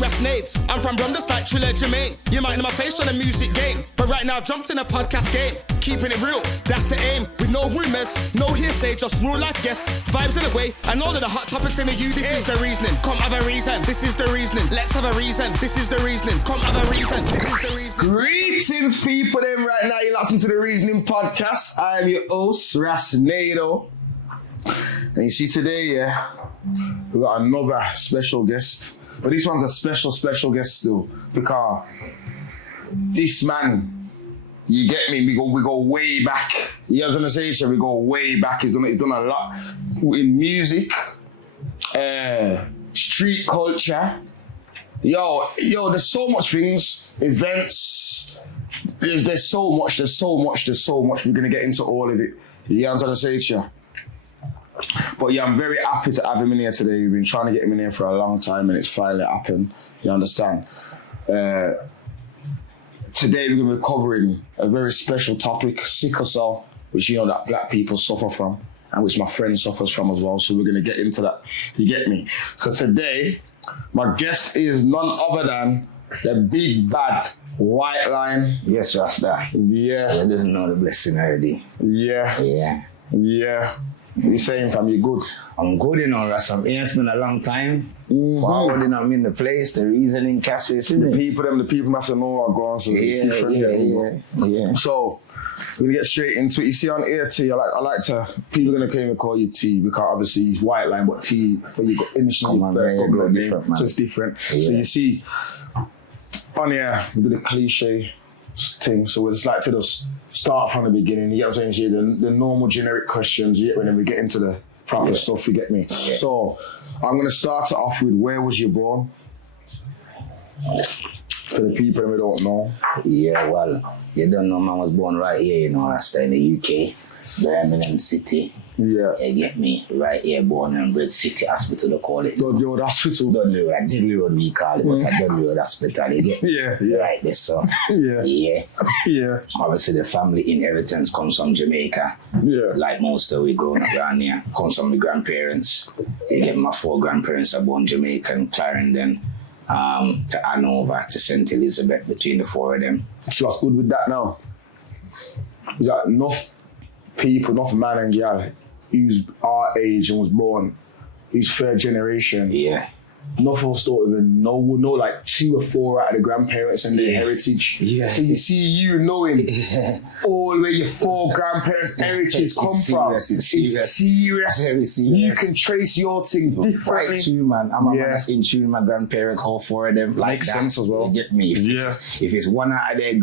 I'm Rasnades, I'm from Bromdus like Triller Jermaine. You might know my face on the music game, but right now jumped in a podcast game. Keeping it real, that's the aim. With no rumours, no hearsay, just real life guests. Vibes in a way, and all of the hot topics in the U. This is the reasoning, come have a reason. This is the reasoning, let's have a reason. This is the reasoning, come have a reason. This is the reasoning. Greetings people, them right now you're listening to the Reasoning Podcast. I'm your host, Rasnado. And you see today, we got another special guest. But this one's a special guest still, because this man, you get me, we go way back. You know what I'm saying? We go way back. He's done a lot in music, street culture. Yo, there's so much things, events. There's so much. We're gonna get into all of it. You know what I'm saying? But yeah, I'm very happy to have him in here today. We've been trying to get him in here for a long time and it's finally happened. You understand? Today we're going to be covering a very special topic, sickle cell, which you know that black people suffer from and which my friend suffers from as well. So we're going to get into that. You get me? So today, my guest is none other than the big bad Whiteline. Yes, Rasta. Yeah. I didn't know the blessing already. Yeah. You saying, fam, you good? I'm good, you know, Rasta. It's been a long time. Forwarding, I'm in the place, the reasoning cases. The people have to know what going on. Yeah. So, we're gonna get straight into it. You see on here, T, I like to, people are gonna claim to call you T because obviously he's Whiteline, but T, for you got initially different, man. So it's different. Yeah. So you see, on here, we do the cliche thing. So we just like to just start from the beginning. You get what I'm saying? The normal generic questions. You get when we get into the proper stuff. You get me? Yeah. So I'm gonna start it off with where was you born? For the people who don't know. Yeah, well, you don't know, man was born right here, you know, Rasta in the UK, Birmingham City. Yeah. You get me? Right here, born in Bridge City Hospital, they call it. Dudley Road Hospital. Dudley Road, we call it, but a Dudley Road Hospital, you get me? Yeah. Right there, so. Yeah. Obviously, the family inheritance comes from Jamaica. Yeah. Like most of we growing up around here, comes from my grandparents. You get my 4 grandparents are born Jamaican, Clarendon, to Hanover, to St. Elizabeth, between the 4 of them. So what's good with that now? Is that enough people, enough man and girl who's our age and was born, who's 3rd generation. Yeah. Enough of us don't even know. We'll know like 2 or 4 out of the grandparents and their heritage. Yeah. So you see you knowing all where your 4 grandparents' heritage come from. It's serious. Very serious. You can trace your thing differently. Right too, man. I'm a man that's in tune with my grandparents, all 4 of them. Makes sense as well. You get me? If it's one out of their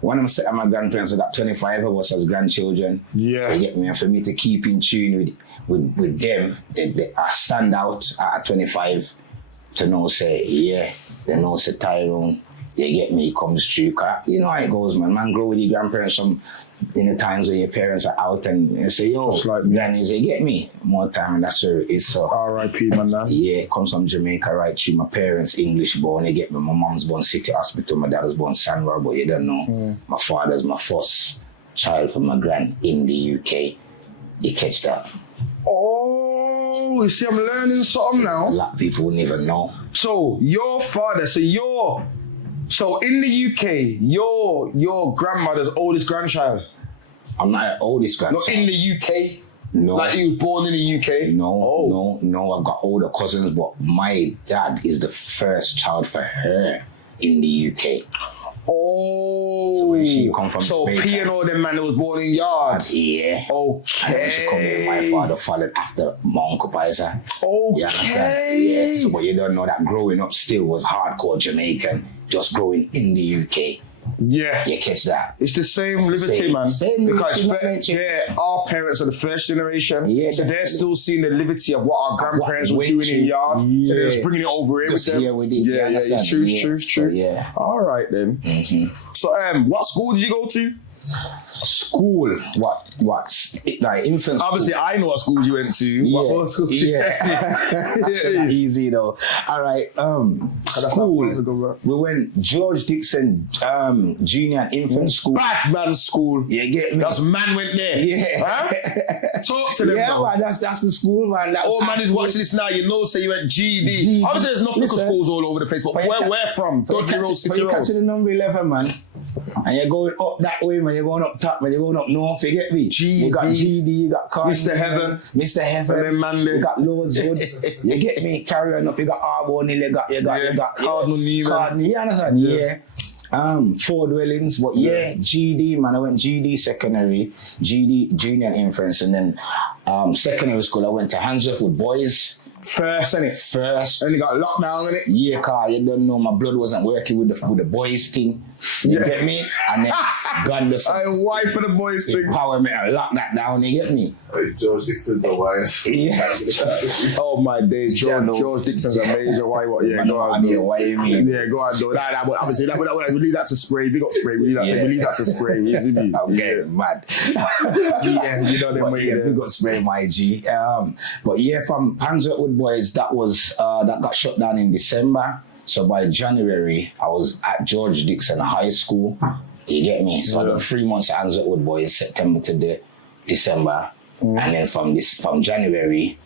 one of set of my grandparents, I got 25 of us as grandchildren. Yeah. You get me? And for me to keep in tune with them, I stand out at 25 to know say, they know say Tyrone, you get me, comes true. You know how it goes, man. Man grow with your grandparents from in the times when your parents are out and you say, yo, like grannies, you get me? More time, that's where it is. So R.I.P. man. Yeah, comes from Jamaica, right through. My parents English born, you get me. My mom's born City Hospital, my dad was born Sandra, but you don't know. My father's my first child from my grand in the UK. You catch that? Oh, you see, I'm learning something now. A lot of people wouldn't even know. So your father, so in the UK, your grandmother's oldest grandchild. I'm not an oldest grandchild. Not in the UK. No. Like you was born in the UK. No. I've got older cousins, but my dad is the first child for her in the UK. Oh, so when she come from Jamaica, P and all them man that was born in yards. Yeah. Okay. And when she come in, my father followed after my Uncle Paisa. Okay. You understand? Yeah. So but you don't know that growing up still was hardcore Jamaican, just growing in the UK. Yeah. You catch that? It's the same liberty, man. Same because liberty, our parents are the 1st generation. Yeah, so they're still seeing the liberty of what our grandparents were doing in yard. Yeah. So they're just bringing it over here with them. Yeah, we did. Yeah, it's true. So, yeah. All right then. Mm-hmm. So what school did you go to? School, like infant school. Obviously, I know what schools you went to. Yeah, What schools That's not easy though. All right, school. We went George Dixon Junior and Infant School. Bad man school. You get me? That's man went there. Yeah. Huh? Talk to them. Yeah, bro. man, that's the school, man. All man is watching this now. You know, say you went GD. Obviously, there's nothing for schools all over the place. But where from? Donkey Road, City Road. You catch the number 11, man. And you're going up that way, man. You're going up top, man. You're going up north. You get me? GD. You got GD. You got Cardinal, Mr. Heaven. Mr. Heaven. And then Monday. You got Lord's Hood. You get me? Carry on up. You got Arbor. You got Cardinal Neelan. Cardinal. You understand? Yeah. 4 dwellings, but GD, man. I went GD secondary, GD junior and infants, and then secondary school I went to Handsworth with boys. First, innit? First. And you got lockdown, innit? Yeah, car, you don't know, my blood wasn't working with the boys thing. You get me? And then God bless him. I wife for the boys thing. Power me, I lock that down, you get me? George Dixon's a wise. Yeah. Oh my days, George Dixon's a major why what? Yeah, go on. Why you mean? Yeah, go on, though. That, obviously, we leave that to Spray. Big up Spray. We leave that to Spray. Easy me. I'm getting mad. Yeah, you know them way. Yeah, big up Spray, my G. But yeah, from Handsworth with boys, that got shut down in December. So by January, I was at George Dixon High School. You get me? So I done 3 months at Handsworth with boys, September to December. And then from January,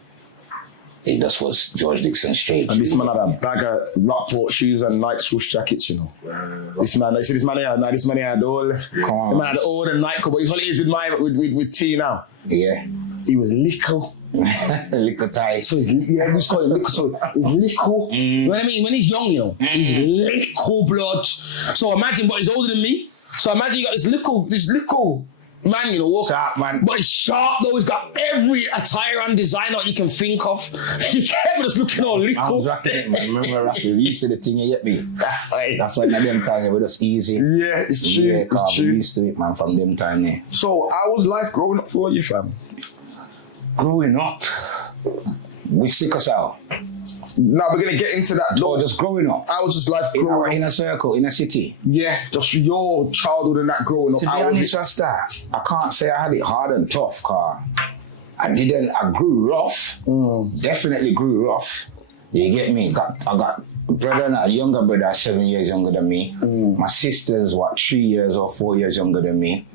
it just was George Dixon straight. And this man had a bag of Rockport shoes and Nike swoosh jackets, you know. This man, you see this man here? Now this man here had all, the man had all the Nike, but his holidays with T now. Yeah. He was lickle. Lickle tie. So we just call it lickle. So he's lickle. You know what I mean? When he's young, you know, he's lickle blood. So imagine, but he's older than me. So imagine you got this lickle man, you know, sharp man. But he's sharp though. He's got every attire and designer you can think of. He can't just looking all lickle. I was rocking it, man. Remember rocking? You used to the thing, you get me? That's why in them time it was just easy. Yeah, it's true. Yeah, it's true. We used to it, man, from them time there. So how was life growing up for you, fam? Growing up with sickle cell. Now we're gonna get into that. Or just growing up. How was just life growing up? In a circle, in a city. Yeah, just your childhood and that growing up. To be honest, Rasta, I can't say I had it hard and tough, car. I grew rough. Definitely grew rough. You get me? I got a younger brother, 7 years younger than me. My sister's 3 years or 4 years younger than me.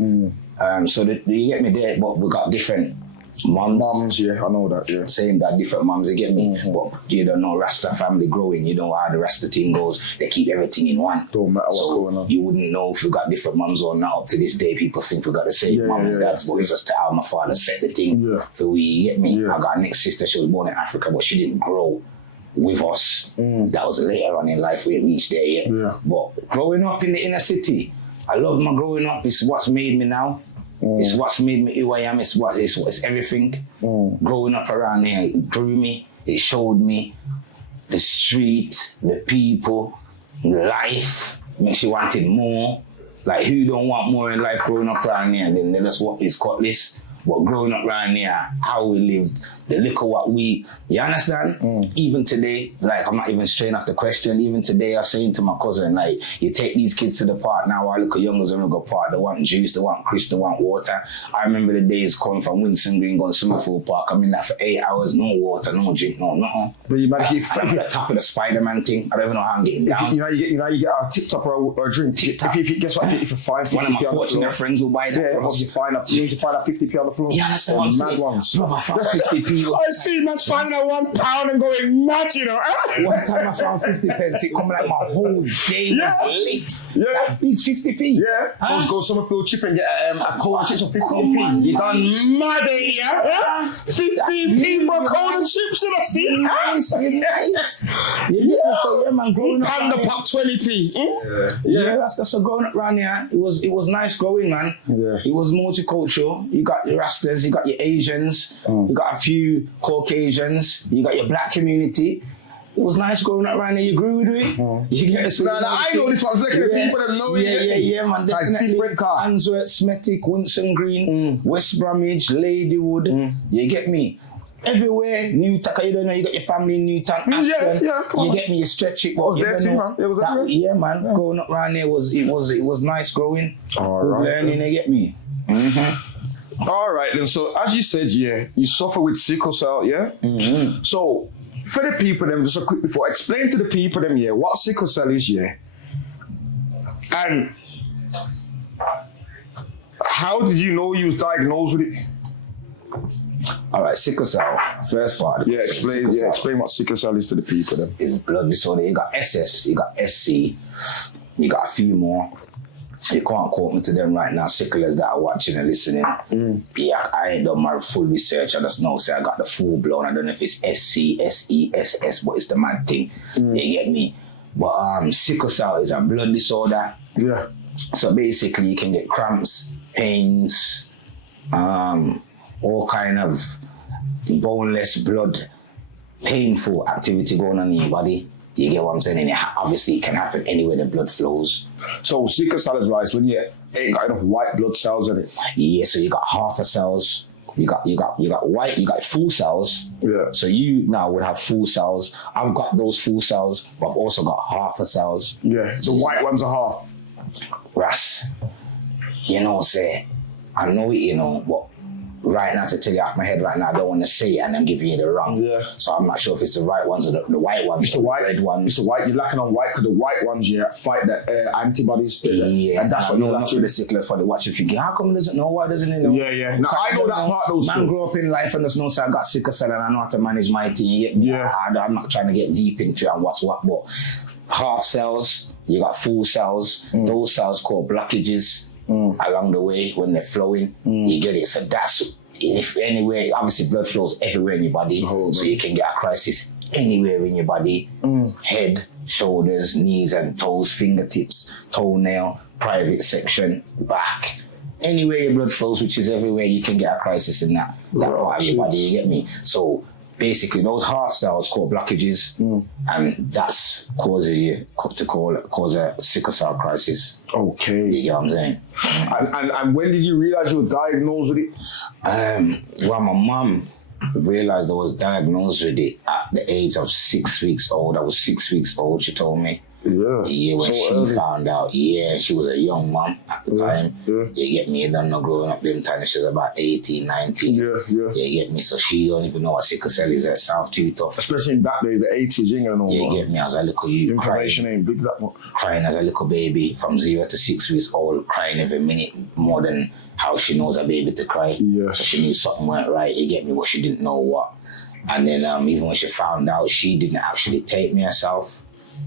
So you get me there, but we got different mums, yeah, I know that, yeah. Saying that different mums, you get me? But you don't know Rasta family growing, you know how the Rasta thing goes. They keep everything in one. Don't matter what's going on. You wouldn't know if we got different mums or not. Up to this day, people think we got the same mum and dads, but it's just how my father set the thing. For we, you get me? I got a next sister, she was born in Africa, but she didn't grow with us. That was later on in life we reached there, yeah. But growing up in the inner city, I love my growing up. It's what's made me now. It's what's made me who I am. It's everything. Growing up around here, it grew me. It showed me the street, the people, life. Makes you wanted more. Like who don't want more in life growing up around here? Then they just walk this cutlass. But growing up around here, how we lived, the liquor what we, you understand? Even today, like I'm not even straight off the question, even today I was saying to my cousin, like, you take these kids to the park now, I look at youngers when we go park, they want juice, they want crisp, they want water. I remember the days coming from Winston Green, going to Summerfield Park, I'm in that for 8 hours, no water, no drink, no nothing. But you might keep I'm at the top of the Spider-Man thing, I don't even know how I'm getting down. You know, you get a tip-top or a drink. Tip-top. If you guess what, if you find 50p one of my fortunate friends will buy that for us. You find a 50p on the floor. Yeah, that's the one. Mad ones. Bro, I found 50p. I see man finding that £1 and going mad, you know. One time I found 50 pence, it come like my whole day was lit. Yeah. That big 50p. Yeah. Let's go Summerfield chip and get a cold and chips for 15p. You done mad, ain't ya? 15p for a cold and chips, you know, see? Nice. Yeah, so yeah, man, growing up. And the pop 20p. Yeah, that's a growing up around here. It was nice growing, man. Yeah. It was multicultural. You got your Rastas, you got your Asians, you got a few Caucasians, you got your black community. It was nice growing up around there. You grew with it. You get I know this one's looking at people that know it. Yeah, man. That's different car. Handsworth, Smetic, Winston Green, West Bromwich, Ladywood. You get me? everywhere. Newtown, you don't know, you got your family in Newtown, Ashton. Come on, you get me, you stretch it. I was there too, man. It was everywhere. Yeah, man. Yeah. Growing up around there it was nice growing. All good right, learning, you get me. All right, then. So as you said, you suffer with sickle cell, So for the people, them, just a quick before, explain to the people, them, what sickle cell is, and how did you know you was diagnosed with it? All right, sickle cell. First part. Explain what sickle cell is to the people, then. It's blood disorder. You got SS, you got SC, you got a few more. You can't quote me to them right now, sicklers that are watching and listening. Yeah, I ain't done my full research. I just know, say I got the full blown. I don't know if it's SC, SE, SS, but it's the mad thing. You get me? But sickle cell is a blood disorder. Yeah. So basically, you can get cramps, pains, all kind of boneless blood, painful activity going on in your body. You get what I'm saying? And obviously, it can happen anywhere the blood flows. So sickle cell is right when you ain't got enough white blood cells in it. Yeah, so you got half a cells. You got white. You got full cells. Yeah. So you now would have full cells. I've got those full cells, but I've also got half a cells. Yeah. The white ones are half. Ras, say, I know it, but right now, to tell you off my head right now, I don't want to say it and then give you the wrong. Yeah. So I'm not sure if it's the right ones or the white ones. It's the white red ones. It's the white. You're lacking on white because the white ones fight the antibodies. Yeah. And that's what you're not for the sicklers for the watching thinking, how come he doesn't know? Why doesn't he know? Yeah. Now I know that part though. Man grew up in life and just know so I got sickle cell and I know how to manage my thing. Yeah. I'm not trying to get deep into it and what's what, but half cells, you got full cells. Those cells called blockages along the way when they're flowing. You get it. So that's if anywhere, obviously blood flows everywhere in your body, so you can get a crisis anywhere in your body. Head, shoulders, knees and toes, fingertips, toenail, private section, back. Anywhere your blood flows, which is everywhere, you can get a crisis in that part of your body, you get me? So basically those half cells called blockages, and that's causes you to cause a sickle cell crisis. Okay. You get what I'm saying? And when did you realize you were diagnosed with it? Well, my mum realized I was diagnosed with it at the age of 6 weeks old. I was 6 weeks old, she told me. Yeah, when she found out, she was a young mom at the time. You get me? You don't know growing up them time, she was about 18, 19. You get me? So she don't even know what sickle cell is herself, too tough. Especially in that days, the 80s, you know. You get me? As a little youth, information ain't big that much. Crying as a little baby from 0 to 6 weeks old, crying every minute more than how she knows a baby to cry. So she knew something weren't right, you get me? But she didn't know what. And then even when she found out, she didn't actually take me herself.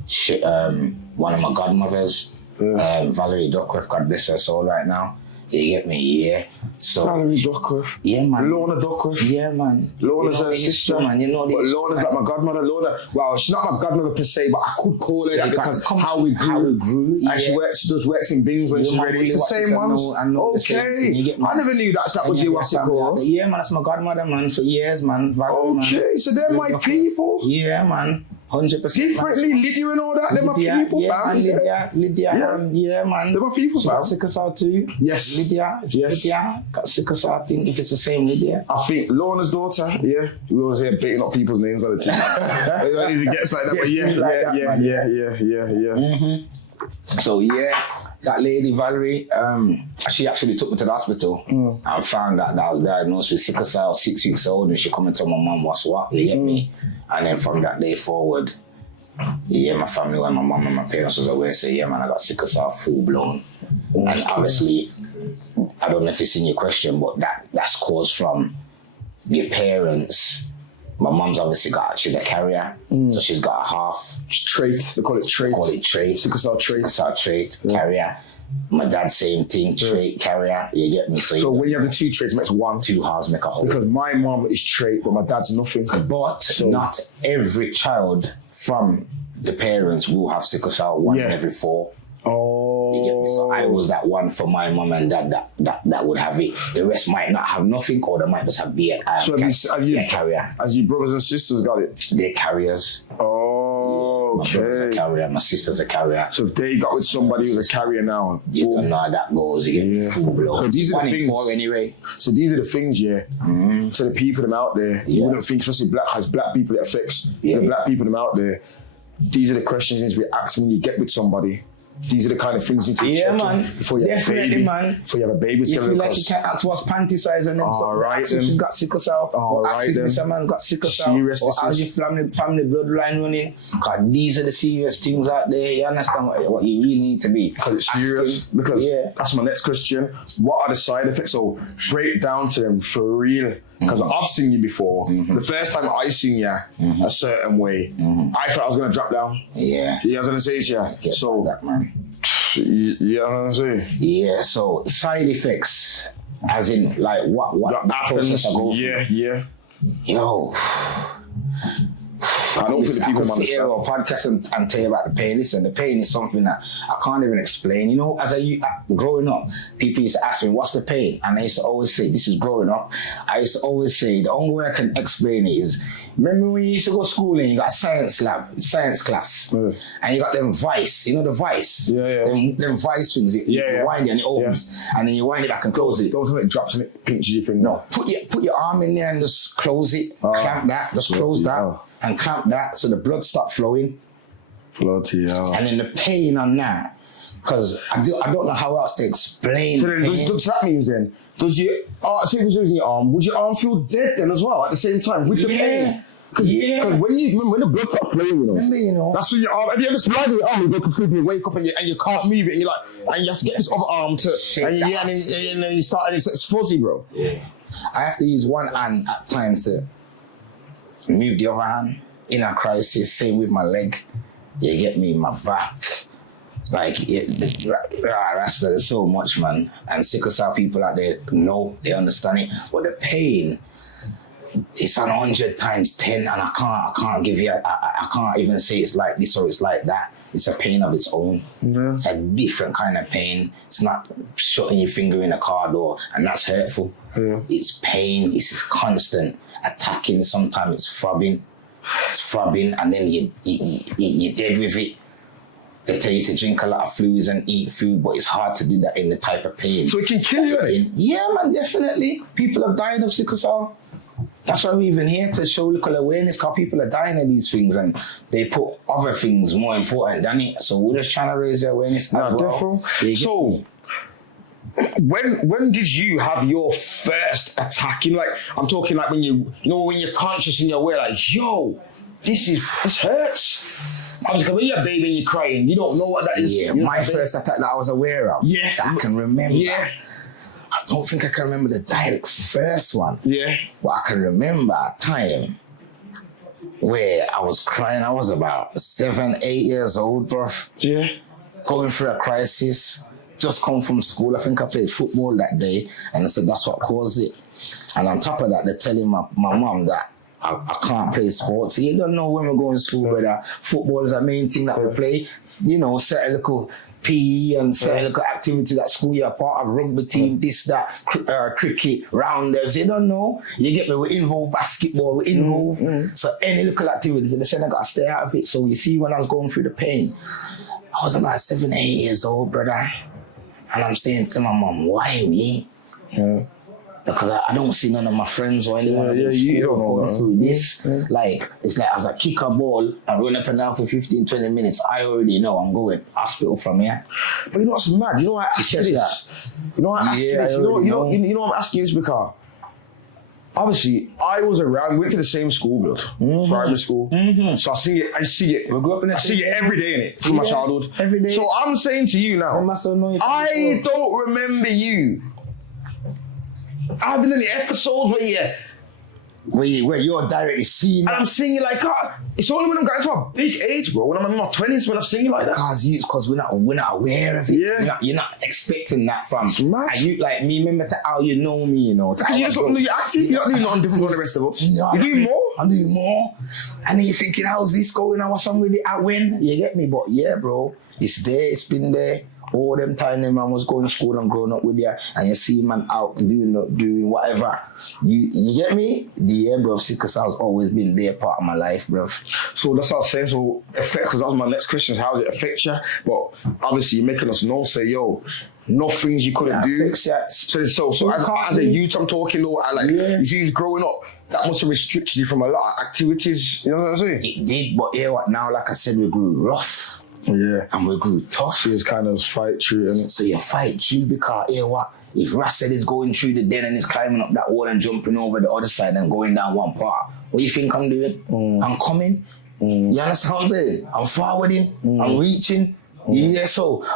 She, one of my godmothers, Valerie Duckworth, God bless her soul right now. You get me? So Valerie Duckworth. Man. Lorna Duckworth. Man. Lorna's her sister. Man. You know this. Lorna's like my godmother. Lorna, well, she's not my godmother per se, but I could call her that because how we grew. And she does works in bins when she's ready. It's the same ones. I know the same thing. You get me? I never knew that was you, what's it called? Man, that's my godmother, man, for years, man. Valerie, so they're my people. Man. 100%. Differently, Lydia and all that, they're my people, fam. Lydia, man. They're my people, fam. Sickle cell too. Yes. Lydia. Got sickle cell, I think, if it's the same Lydia. I think Lorna's daughter, we always hear beating up people's names on the team. It gets like that, So that lady Valerie, she actually took me to the hospital and found out that I was diagnosed with sickle cell, 6 weeks old, and she come and told my mum what's what, you get me? And then from that day forward, my family, when my mum and my parents was aware, say, man, I got sickle cell full blown. And obviously, I don't know if it's in your question, but that's caused from your parents. My mum's obviously she's a carrier, so she's got a half trait. They call it trait. Sickle cell trait. Carrier. My dad, same thing, trait, carrier. You get me? So when you have the two traits, it makes one. Two halves make a whole. Because my mum is trait, but my dad's nothing. But not every child from the parents will have sickle cell. One in every 4. You get me? So I was that one for my mum and dad that would have it. The rest might not have nothing, or they might just have carrier. As your brothers and sisters got it? They're carriers. Oh, My brother's a carrier, my sister's a carrier. So if they got with somebody who's a carrier now, you don't know how that goes. You get full blow. So these are the things. 4 anyway. So these are the things, So the people them out there, you wouldn't think, especially black people it affects. So the black people them out there, these are the questions you need to be asked when you get with somebody. These are the kind of things you need to check man. Before you have a baby. Man. Before you have a baby. You feel like you can't ask what's panty size and then right, if you've got sickle cell, or ask if someone's got sickle cell, or how's your family bloodline running. Because these are the serious things out there. You understand what you really need to be. Because it's serious. Because that's my next question. What are the side effects? So break down to them for real. Because I've seen you before. The first time I seen you a certain way, I thought I was going to drop down. Yeah. You know what I'm saying? So, that, man. You know what I'm saying? Yeah, so side effects, as in, like, what process I go through. Yeah. Yo. I don't think people understand. I could sit here on a podcast and tell you about the pain. Listen, the pain is something that I can't even explain. You know, as growing up, people used to ask me, what's the pain? And I used to always say, this is growing up. I used to always say, the only way I can explain it is, remember when you used to go to school and you got science class, and you got them vice, you know the vice? Them vice things, you wind it and it opens, and then you wind it back and close it. Don't tell me it drops and it pinches your finger. No, put your arm in there and just close it, clamp that, just close that. And clamp that so the blood stop flowing. Bloody hell. And then the pain on that, because I don't know how else to explain. So then, does that mean then, does your using your arm, would your arm feel dead then as well at the same time with the pain? Because when the blood stops flowing, you know, that's when your arm. Have you ever slide your arm and go to sleep and you wake up and you can't move it and you're like, and you have to get this other arm to, and then you start and it's fuzzy, bro. Yeah. I have to use one hand at times to move the other hand in a crisis. Same with my leg. You get me, my back. Like, there's so much, man. And sickle cell people out there know, they understand it. But the pain, it's 100 times 10, and I can't give you, I can't even say it's like this or it's like that. It's a pain of its own. It's a different kind of pain. It's not shutting your finger in a car door, and that's hurtful. It's pain. It's constant attacking. Sometimes it's throbbing. And then you're dead with it. They tell you to drink a lot of fluids and eat food, but it's hard to do that in the type of pain. So it can kill you, eh? Yeah, man, definitely. People have died of sickle cell. That's why we're even here, to show local awareness, because people are dying of these things and they put other things more important than it. So we're just trying to raise the awareness as well. So when did you have your first attack? You know, like, I'm talking like when when you're conscious and you're aware, like, yo, this hurts. Obviously, when you're a baby and you're crying, you don't know what that is. Yeah, my first attack that I was aware of, that I can remember. Yeah. I don't think I can remember the direct first one. Yeah. But I can remember a time where I was crying. I was about 7, 8 years old, bruv. Yeah. Going through a crisis. Just come from school. I think I played football that day, and I said that's what caused it. And on top of that, they're telling my mom that I can't play sports. You don't know when we're going to school, whether football is the main thing that we play. You know, certain little PE and certain little activities at school. You're part of rugby team, this, that, cricket, rounders. You don't know. You get me? We involve basketball. We involve. So any little activity, they said I got to stay out of it. So you see, when I was going through the pain, I was about 7, 8 years old, brother. And I'm saying to my mom, why me? Because I don't see none of my friends or anyone going through this. Like, it's like as I kick a ball and run up and down for 15, 20 minutes, I already know I'm going hospital from here. But you know what's mad? You know why I ask you this? You know why I ask you this? You know why I'm asking you this? Because obviously I was around, we went to the same school, primary school. So I see it. We grew up in it. I see it every day in it from my childhood. Every day. So I'm saying to you now, I don't remember you. I've been in the episodes where you're directly seeing, and I'm seeing you like, it's only when I'm getting to a big age, bro. When I'm in my 20s, when I'm seeing you like that. Because we're not aware of it. Yeah. You're not expecting that from. It's mad. And you like me. Remember to how you know me, you know. Because you just don't know you're active. You're not doing nothing different from the rest of us. You're doing more. I'm doing more. And then you're thinking, how's this going? I want somebody I win. You get me? But yeah, bro, it's there. It's been there. all them time them man was going to school and growing up with you, and you see man out doing whatever. You get me? Yeah, bro, sickle cell's always been there part of my life, bro. So that's what I was saying. So, because that was my next question: is how does it affect you? But obviously, you're making us know. Say, yo, no things you couldn't do. So as a youth, I'm talking though. You see, growing up, that must have restricted you from a lot of activities. You know what I'm saying? It did, but what now? Like I said, we grew rough. Yeah, and we grew tough. So it's kind of fight through, innit? So you fight through because if Russell is going through the den and is climbing up that wall and jumping over the other side and going down one part, what do you think I'm doing? I'm coming. You understand what I'm saying? I'm forwarding. I'm reaching. Yeah, so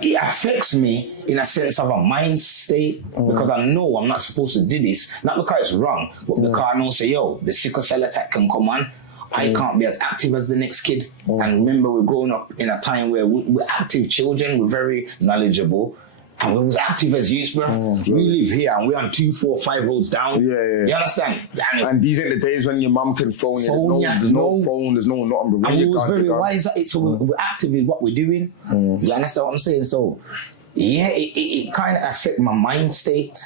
it affects me in a sense of a mind state because I know I'm not supposed to do this, not because it's wrong, but because I know, say, yo, the sickle cell attack can come on. I can't be as active as the next kid. And remember, we're growing up in a time where we're active children, we're very knowledgeable, and we was active as youth, bro. We live here and we're on 2, 4, 5 roads down. Yeah. You understand? And these ain't the days when your mum can phone you. There's no phone, there's no nothing. And we was very wise at it, so we're active in what we're doing. You understand what I'm saying? So, yeah, it kind of affect my mind state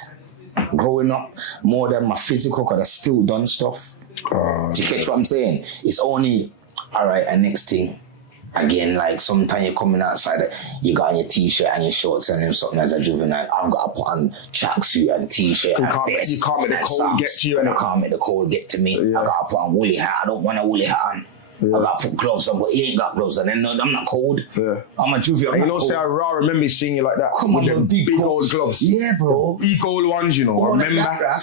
growing up more than my physical, because I still done stuff. Do you catch what I'm saying? It's only, all right, and next thing, again, like sometimes you're coming outside, you got on your t-shirt and your shorts and then something as a juvenile, I've got to put on tracksuit and t-shirt and vest. You can't make the cold get to you. And I can't make the cold get to me. I got to put on woolly hat. I don't want a woolly hat on. I got to put gloves on, but he ain't got gloves on. And no, I'm not cold. I'm a juvenile. And you know, say I remember seeing you like that. Come on, with big old gloves. Yeah, bro. Big old ones, you know. I remember. I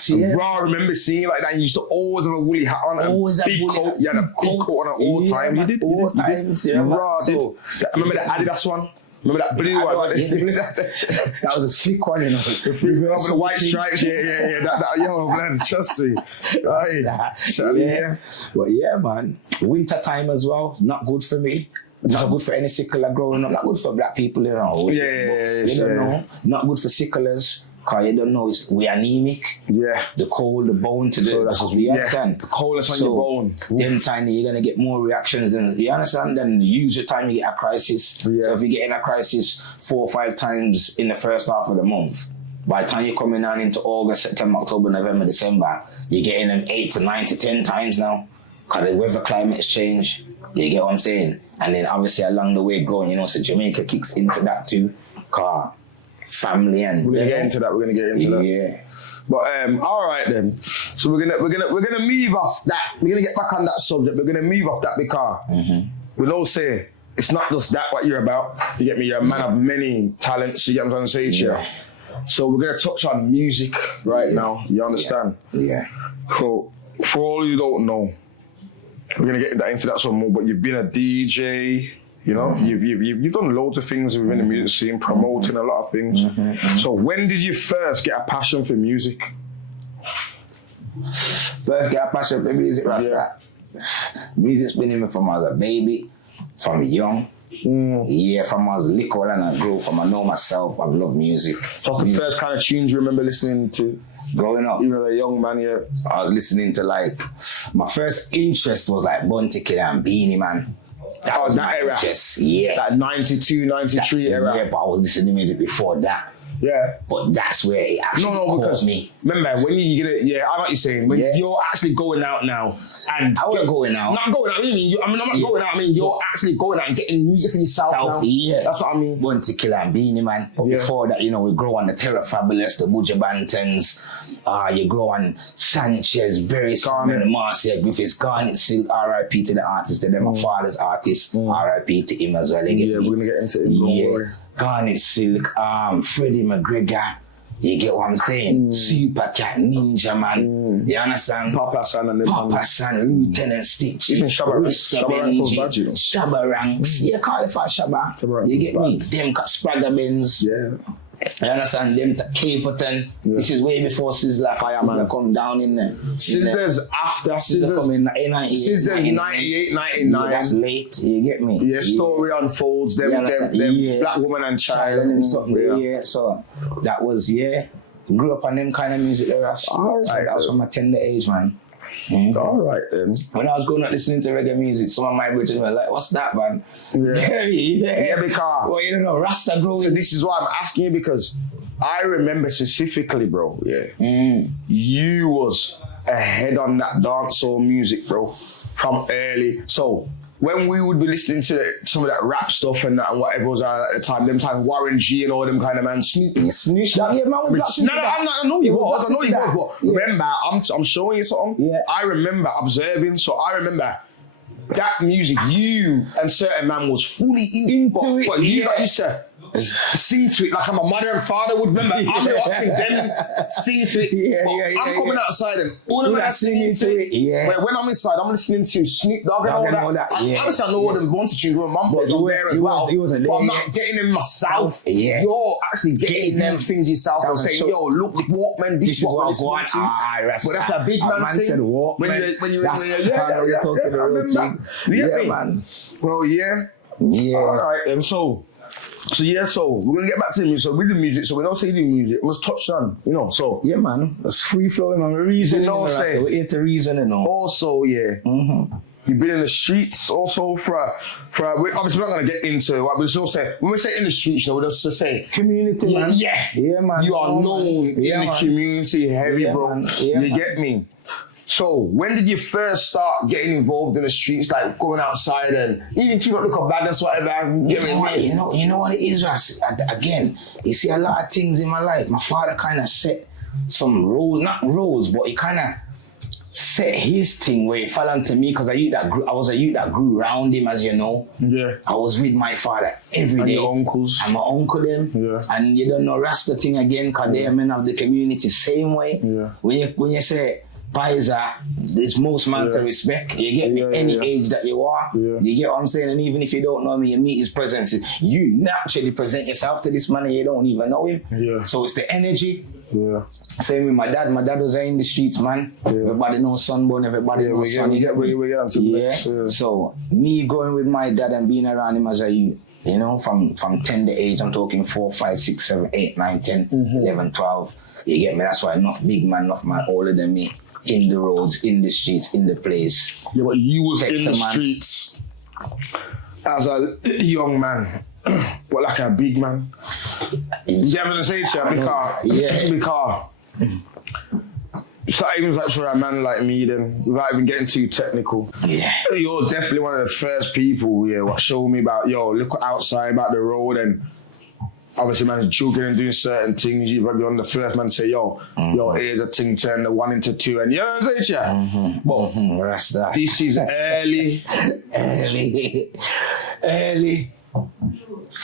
remember seeing you like that. And you used to always have a woolly hat on. Always have big coat. You had a big coat on at all times. You did. All times. I remember the Adidas one. Remember that blue one? That was a thick one, you know. With the white stripes, yeah. That yellow man, trust me. But yeah, man. Winter time as well, not good for me. Not good for any sickler growing up. Not good for black people, you know. You don't know. Not good for sicklers. Because you don't know, we're anemic. Yeah. The cold, the bone to the understand. The coldness on your bone. Then time you're going to get more reactions than, you understand? Then usually time you get a crisis. Yeah. So if you get in a crisis 4 or 5 times in the first half of the month, by the time you're coming on into August, September, October, November, December, you're getting them 8 to 9 to 10 times now. Because the weather climates change. You get what I'm saying? And then obviously along the way growing, you know, so Jamaica kicks into that too. Because family and we're gonna get into that. Yeah. But all right then. So we're gonna move off that. We're gonna get back on that subject. We're gonna move off that because we all say it's not just that what you're about. You get me? You're a man of many talents. You get what I'm trying to say to you? So we're gonna touch on music right now. You understand? Yeah. So for all you don't know, we're gonna get into that some more. But you've been a DJ. You know, you've done loads of things within the music scene, promoting a lot of things. So when did you first get a passion for music? First get a passion for music, right? Music's been in me from I was a baby, from young. Yeah, from I was little and I grew from I know myself, I love music. So what's the first kind of tunes you remember listening to? Growing up. Even as a young man, I was listening to my first interest was like Bunty Kid and Beanie Man. That was that era. Yeah. That 92, 93 era. Yeah, but I was listening to music before that. Yeah. But that's where it actually caught me. Remember, when you get it, I know what you're saying. When you're actually going out now. And I wasn't going out. Not going out, I mean, I'm not going out, I mean, you're actually going out and getting music for yourself now. Yeah. That's what I mean. Bunty Killer and Beanie Man. But before that, you know, we grow on the Terra Fabulous, the Buja Bantons. You grow on Sanchez, Berry Simon, Marcia Griffiths, Garnet Silk, R.I.P. to the artist. They're my father's artist. R.I.P. to him as well. We're going to get into it. Garnet Silk, Freddie McGregor. You get what I'm saying? Super Cat, Ninja Man. You understand? Papa San, Lieutenant Stitch. Even Shabba Ranks. You call it for Shabba. You get me? Them got Spragga Benz. Yeah. You understand? Them Capleton. This is way before Sizzler. Fireman come down in there. Sizzler's after. Sizzler's in 98, 99. That's late. You get me? Yeah, story unfolds. Them Black Woman and Child and them something. Yeah, so that was, grew up on them kind of music era. That was from a tender age, man. All right then. When I was growing up listening to reggae music, some of my brethren were like, "What's that, man?" Yeah, because well, you don't know, Rasta growing. So this is why I'm asking you, because I remember specifically, bro. You was ahead on that dancehall music, bro, from early. So when we would be listening to some of that rap stuff and that and whatever was at the time, them times Warren G and all them kind of man, Snoop. Yeah, man was I know you was. But remember, I'm showing you something. Yeah. I remember observing. So I remember that music. You and certain man was fully into it. But you got used to sing to it like my mother and father would remember. I'm watching them sing to it. I'm coming outside and all of them are singing to it. But when I'm inside, I'm listening to Snoop Dogg and all that. Honestly, I know all them wanted tunes when mum plays on there as well. But I'm not getting them myself. You're actually getting them things yourself and saying, yo, look, Walkman, this is what I want to. But that's a big man thing. When you're talking about it, man. Well, all right, and so we're gonna get back to the music. So with the music, so we don't say the music, it was touched on, so yeah, man, that's free flowing, man. We're reasoning, we're here to reason and all. Also, you've been in the streets also for obviously we're not gonna get into what we still say when we say in the streets, we just say community, man. Yeah, man. You are known in the community heavy, bro. Man. You get me? So when did you first start getting involved in the streets, like going outside and even keep up look bad, that's whatever? You know what it is, Ras? Again, you see a lot of things in my life. My father kind of set some rules, not rules, but he kind of set his thing where it fell onto me because I was a youth that grew around him, as you know. Yeah. I was with my father every day. And your uncles. And my uncle them. Yeah. And you don't know Rasta thing again because they're men of the community same way. Yeah. When you say Paiza, there's most man to respect. You get me? Any age that you are. Yeah. You get what I'm saying? And even if you don't know me, you meet his presence, you naturally present yourself to this man and you don't even know him. Yeah. So it's the energy. Yeah. Same with my dad. My dad was in the streets, man. Yeah. Everybody knows Sunburn, everybody knows Sun. Yeah. So me going with my dad and being around him as a youth, from tender age, I'm talking 4, 5, 6, 7, 8, 9, 10, 11, 12. You get me? That's why enough big man, enough man older than me. In the roads, in the streets, in the place. Yeah, but you was in the streets as a young man, but like a big man. You have to say to you, because so even like for a man like me, then without even getting too technical, you're definitely one of the first people, what showed me about look outside about the road and. Obviously, man's joking and doing certain things. You probably on the first man say, here's a thing, turn the 1 into 2, and But this is early. Early.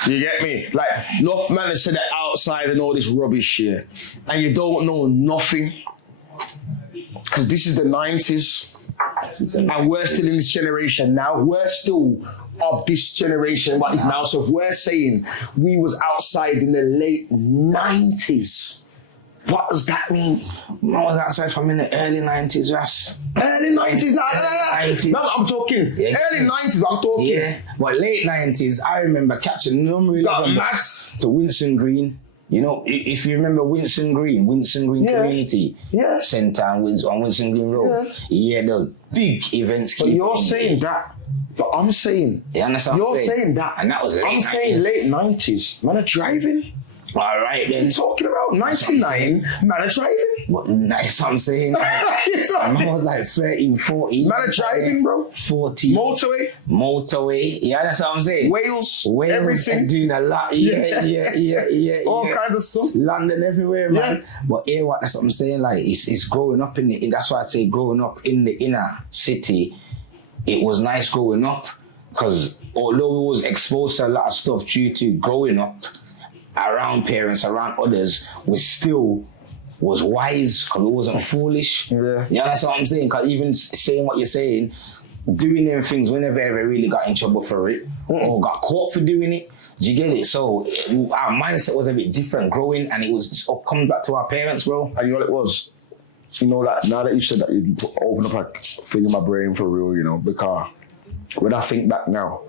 You get me? Like, enough man has said that outside and all this rubbish here, and you don't know nothing. Because this is the 90s, and we're still in this generation now. We're still of this generation, what is now. So if we're saying we was outside in the late 90s, what does that mean? I was outside from in the early 90s, Ras. Early 90s? No, I'm talking. Early 90s, I'm talking. Yeah, but late 90s, I remember catching number 11 bus to Winston Green. If you remember Winston Green Community Centre on Winston Green Road. The big events. But you're saying that. But I'm saying, you're saying that. And that was I'm saying late 90s. Man are driving. All right, then. You're talking about 99, man are driving. That's what I'm saying. I was like 13, 14. Man are driving, bro. 40. Motorway. Yeah, that's what I'm saying. Wales. Everything. Doing a lot. Yeah. All kinds of stuff. London, everywhere, man. But that's what I'm saying. Like, it's growing up that's why I say growing up in the inner city. It was nice growing up because although we was exposed to a lot of stuff due to growing up around parents, around others, we still was wise because we wasn't foolish. Yeah, that's what I'm saying. Because even saying what you're saying, doing them things, we never ever really got in trouble for it or got caught for doing it. Do you get it? So our mindset was a bit different growing, and it was coming back to our parents, bro. And you know what it was? Like now that you said that, you open up like thing in my brain for real, because when I think back now,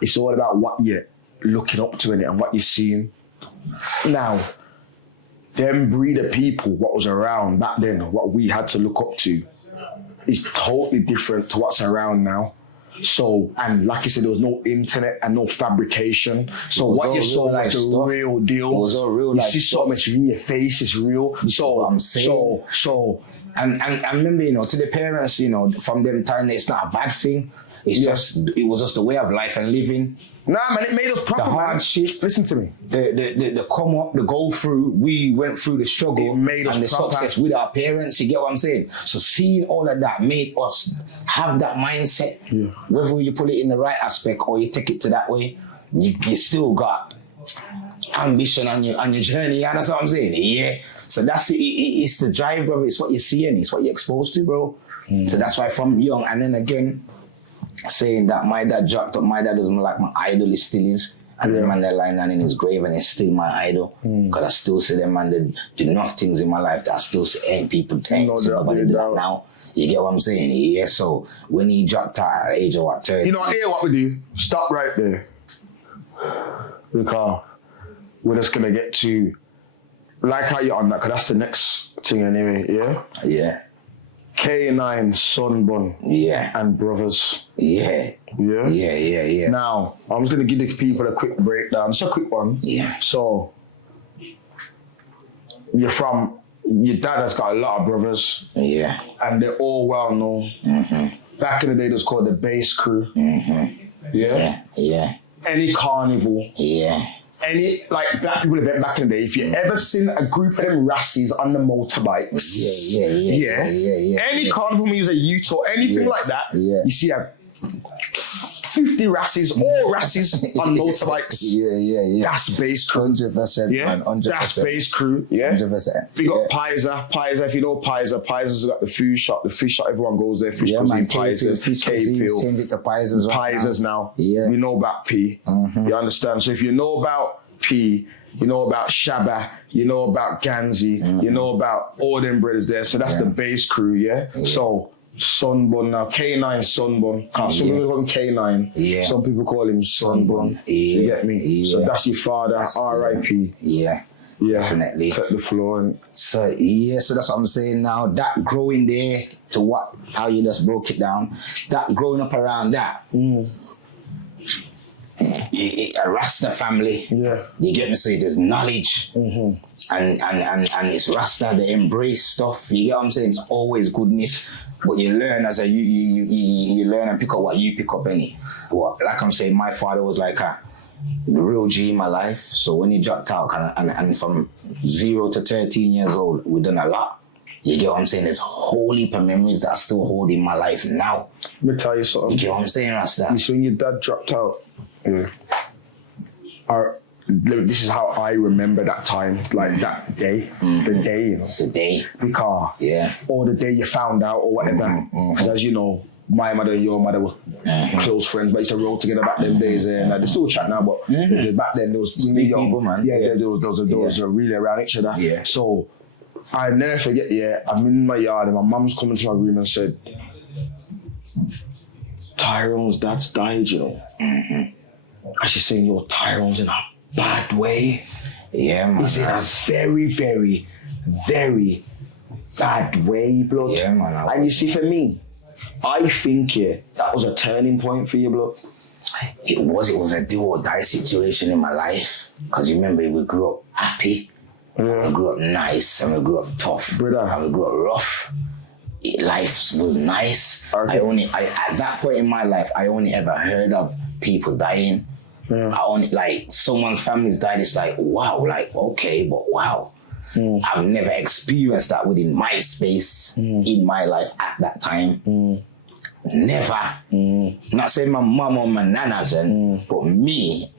it's all about what you're looking up to in it and what you're seeing. Now, them breed of people, what was around back then, what we had to look up to, is totally different to what's around now. So, and like you said, there was no internet and no fabrication. So what you saw was the real deal. It was all real You life see so much in your face, it's real. So what I'm saying. And remember, you know, to the parents, you know, from them time, it's not a bad thing. It's it was just the way of life and living. Nah, man, it made us proper, the hardship. Listen to me. The come up, the go through, we went through the struggle It made us and the proper. success with our parents. You get what I'm saying? So seeing all of that made us have that mindset. Yeah. Whether you put it in the right aspect or you take it to that way, you still got ambition on your journey. You understand what I'm saying? Yeah. So that's it. It's the drive, bro. It's what you're seeing. It's what you're exposed to, bro. So that's why from young, and then again, saying that my dad dropped up, my dad doesn't look like my idol, he still is. And the man that lying down in his grave and he's still my idol. Because I still see them and do enough things in my life that I still see, ain't people, ain't nobody do that now. You get what I'm saying? Yeah, so when he dropped out at the age of what, 30? You know, here what we do, stop right there. Because we're just going to get to, like how you're on that, because that's the next thing anyway, yeah? Yeah. K9, Sunbun, and Brothers. Yeah. Yeah? Yeah. Now, I'm just going to give the people a quick breakdown. Just a quick one. Yeah. So, your dad has got a lot of brothers. Yeah. And they're all well known. Mm-hmm. Back in the day, it was called the Bass Crew. Mm-hmm. Yeah. Any carnival. Yeah. Any, like, black people event back in the day, if you ever seen a group of them rassies on the motorbikes. Yeah. Any carnival music, youth or anything like that, you see a 50 rassies, all rassies on motorbikes. Yeah. That's Bass Crew. 100%, yeah? man. 100%. That's Bass Crew, yeah? 100%. We got Pisa, if you know Pisa's got the food shop, everyone goes there, fish cuisine, Pisa's, K-Peel. Change it to Pisa's right Pisa's now. Yeah. We know about P. Mm-hmm. You understand? So if you know about P, you know about Shabba, you know about Ganzi, you know about all them brothers there. So that's the Bass Crew, yeah? So Sunbun now, K9 Sunbun. Some people call him K9. Yeah. Some people call him Sunbun. You get me? Yeah. So that's your father, R.I.P. Yeah. Definitely. Take the floor. And so that's what I'm saying now. That growing there to how you just broke it down. That growing up around that. A Rasta family. Yeah. You get me? So there's knowledge. Mm-hmm. And it's Rasta, they embrace stuff. You get what I'm saying? It's always goodness. But you learn as you learn and pick up what you pick up But like I'm saying, my father was like the real G in my life. So when he dropped out and from 0 to 13 years old, we done a lot. You get what I'm saying? There's a whole heap of memories that I still hold in my life now. Let me tell you something. You get what I'm saying, Rasta? You see when your dad dropped out, this is how I remember that time, like that day, the day, you know. The day. Because, or the day you found out or whatever. Because as you know, my mother and your mother were close friends, but used to roll together back them days. And they still chat now, but back then there was big people, man. There was really around each other. Yeah. So I never forget, I'm in my yard and my mum's coming to my room and said, Tyrone's dad's died, you know. And she's saying, yo, Tyrone's in a bad way. Yeah, man. He's in a very, very, very bad way, blood. Yeah, man. And you see, for me, I think that was a turning point for you, blood. It was a do or die situation in my life. Because you remember, we grew up happy, we grew up nice, and we grew up tough, brother. And we grew up rough. Life was nice. Okay. At that point in my life, I only ever heard of people dying. I only, like, someone's family's died. It's like, wow, like, okay, but wow. I've never experienced that within my space in my life at that time. Never. Not saying my mum or my nanas, but me,